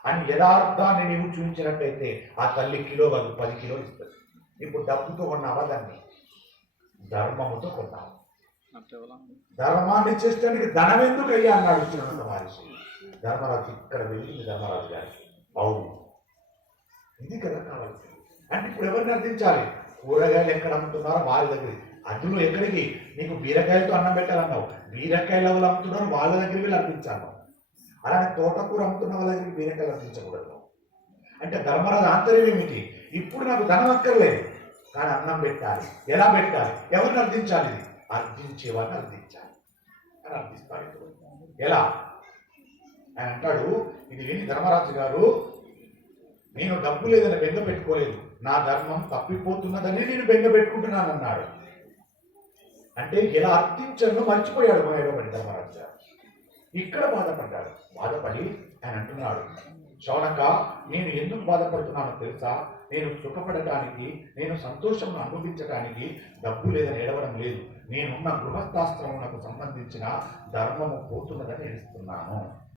అని యథార్థాన్ని నీవు చూపించినట్టయితే ఆ తల్లి కిలో కాదు 10 కిలోలు ఇస్తుంది. ఇప్పుడు డబ్బుతో కొన్నావా? దాన్ని ధర్మముతో కొన్నావు. ధర్మాన్ని చేసేటానికి ధనం ఎందుకు అయ్యా అన్నాడు ఇచ్చినంత మహర్షి. ధర్మరాజు ఇక్కడ వెళ్ళింది ధర్మరాజు గారికి. అవును, ఇది కదా కావాల్సింది. అంటే ఇప్పుడు ఎవరిని అర్థించాలి? కూరగాయలు ఎక్కడ అమ్ముతున్నారో వాళ్ళ దగ్గర. అందులో ఎక్కడికి? నీకు బీరకాయలతో అన్నం పెట్టాలన్నావు, బీరకాయలు ఎవరు అమ్ముతున్నారో వాళ్ళ దగ్గరికి వెళ్ళి అర్పించాను. అలానే తోటకూర అమ్ముతున్న వాళ్ళ దగ్గరికి బీరకాయలు అర్పించకూడదు. అంటే ధర్మరాజు ఆంతర్యం ఏమిటి? ఇప్పుడు నాకు ధనం అక్కర్లేదు, కానీ అన్నం పెట్టాలి. ఎలా పెట్టాలి? ఎవరిని అర్థించాలి? ఇది అర్థించే వాళ్ళని అర్థించాలి అని అర్థిస్తాడు. ఎలా ఆయన అంటాడు, ఇది విని ధర్మరాజు గారు, నేను డబ్బు లేదని బెంగ పెట్టుకోలేదు, నా ధర్మం తప్పిపోతున్నదని నేను బెంగ పెట్టుకుంటున్నాను అన్నాడు. అంటే ఎలా అర్థించను మర్చిపోయాడు మాయలోపడి ధర్మరాజు గారు. ఇక్కడ బాధపడ్డాడు. బాధపడి ఆయన అంటున్నాడు, శౌనక, నేను ఎందుకు బాధపడుతున్నానో తెలుసా? నేను సుఖపడటానికి, నేను సంతోషంను అనుభవించడానికి డబ్బు లేదని ఏడవడం లేదు. నేనున్న గృహస్థాశ్రమునకు సంబంధించిన ధర్మము పోతున్నదని ఏడుస్తున్నాను.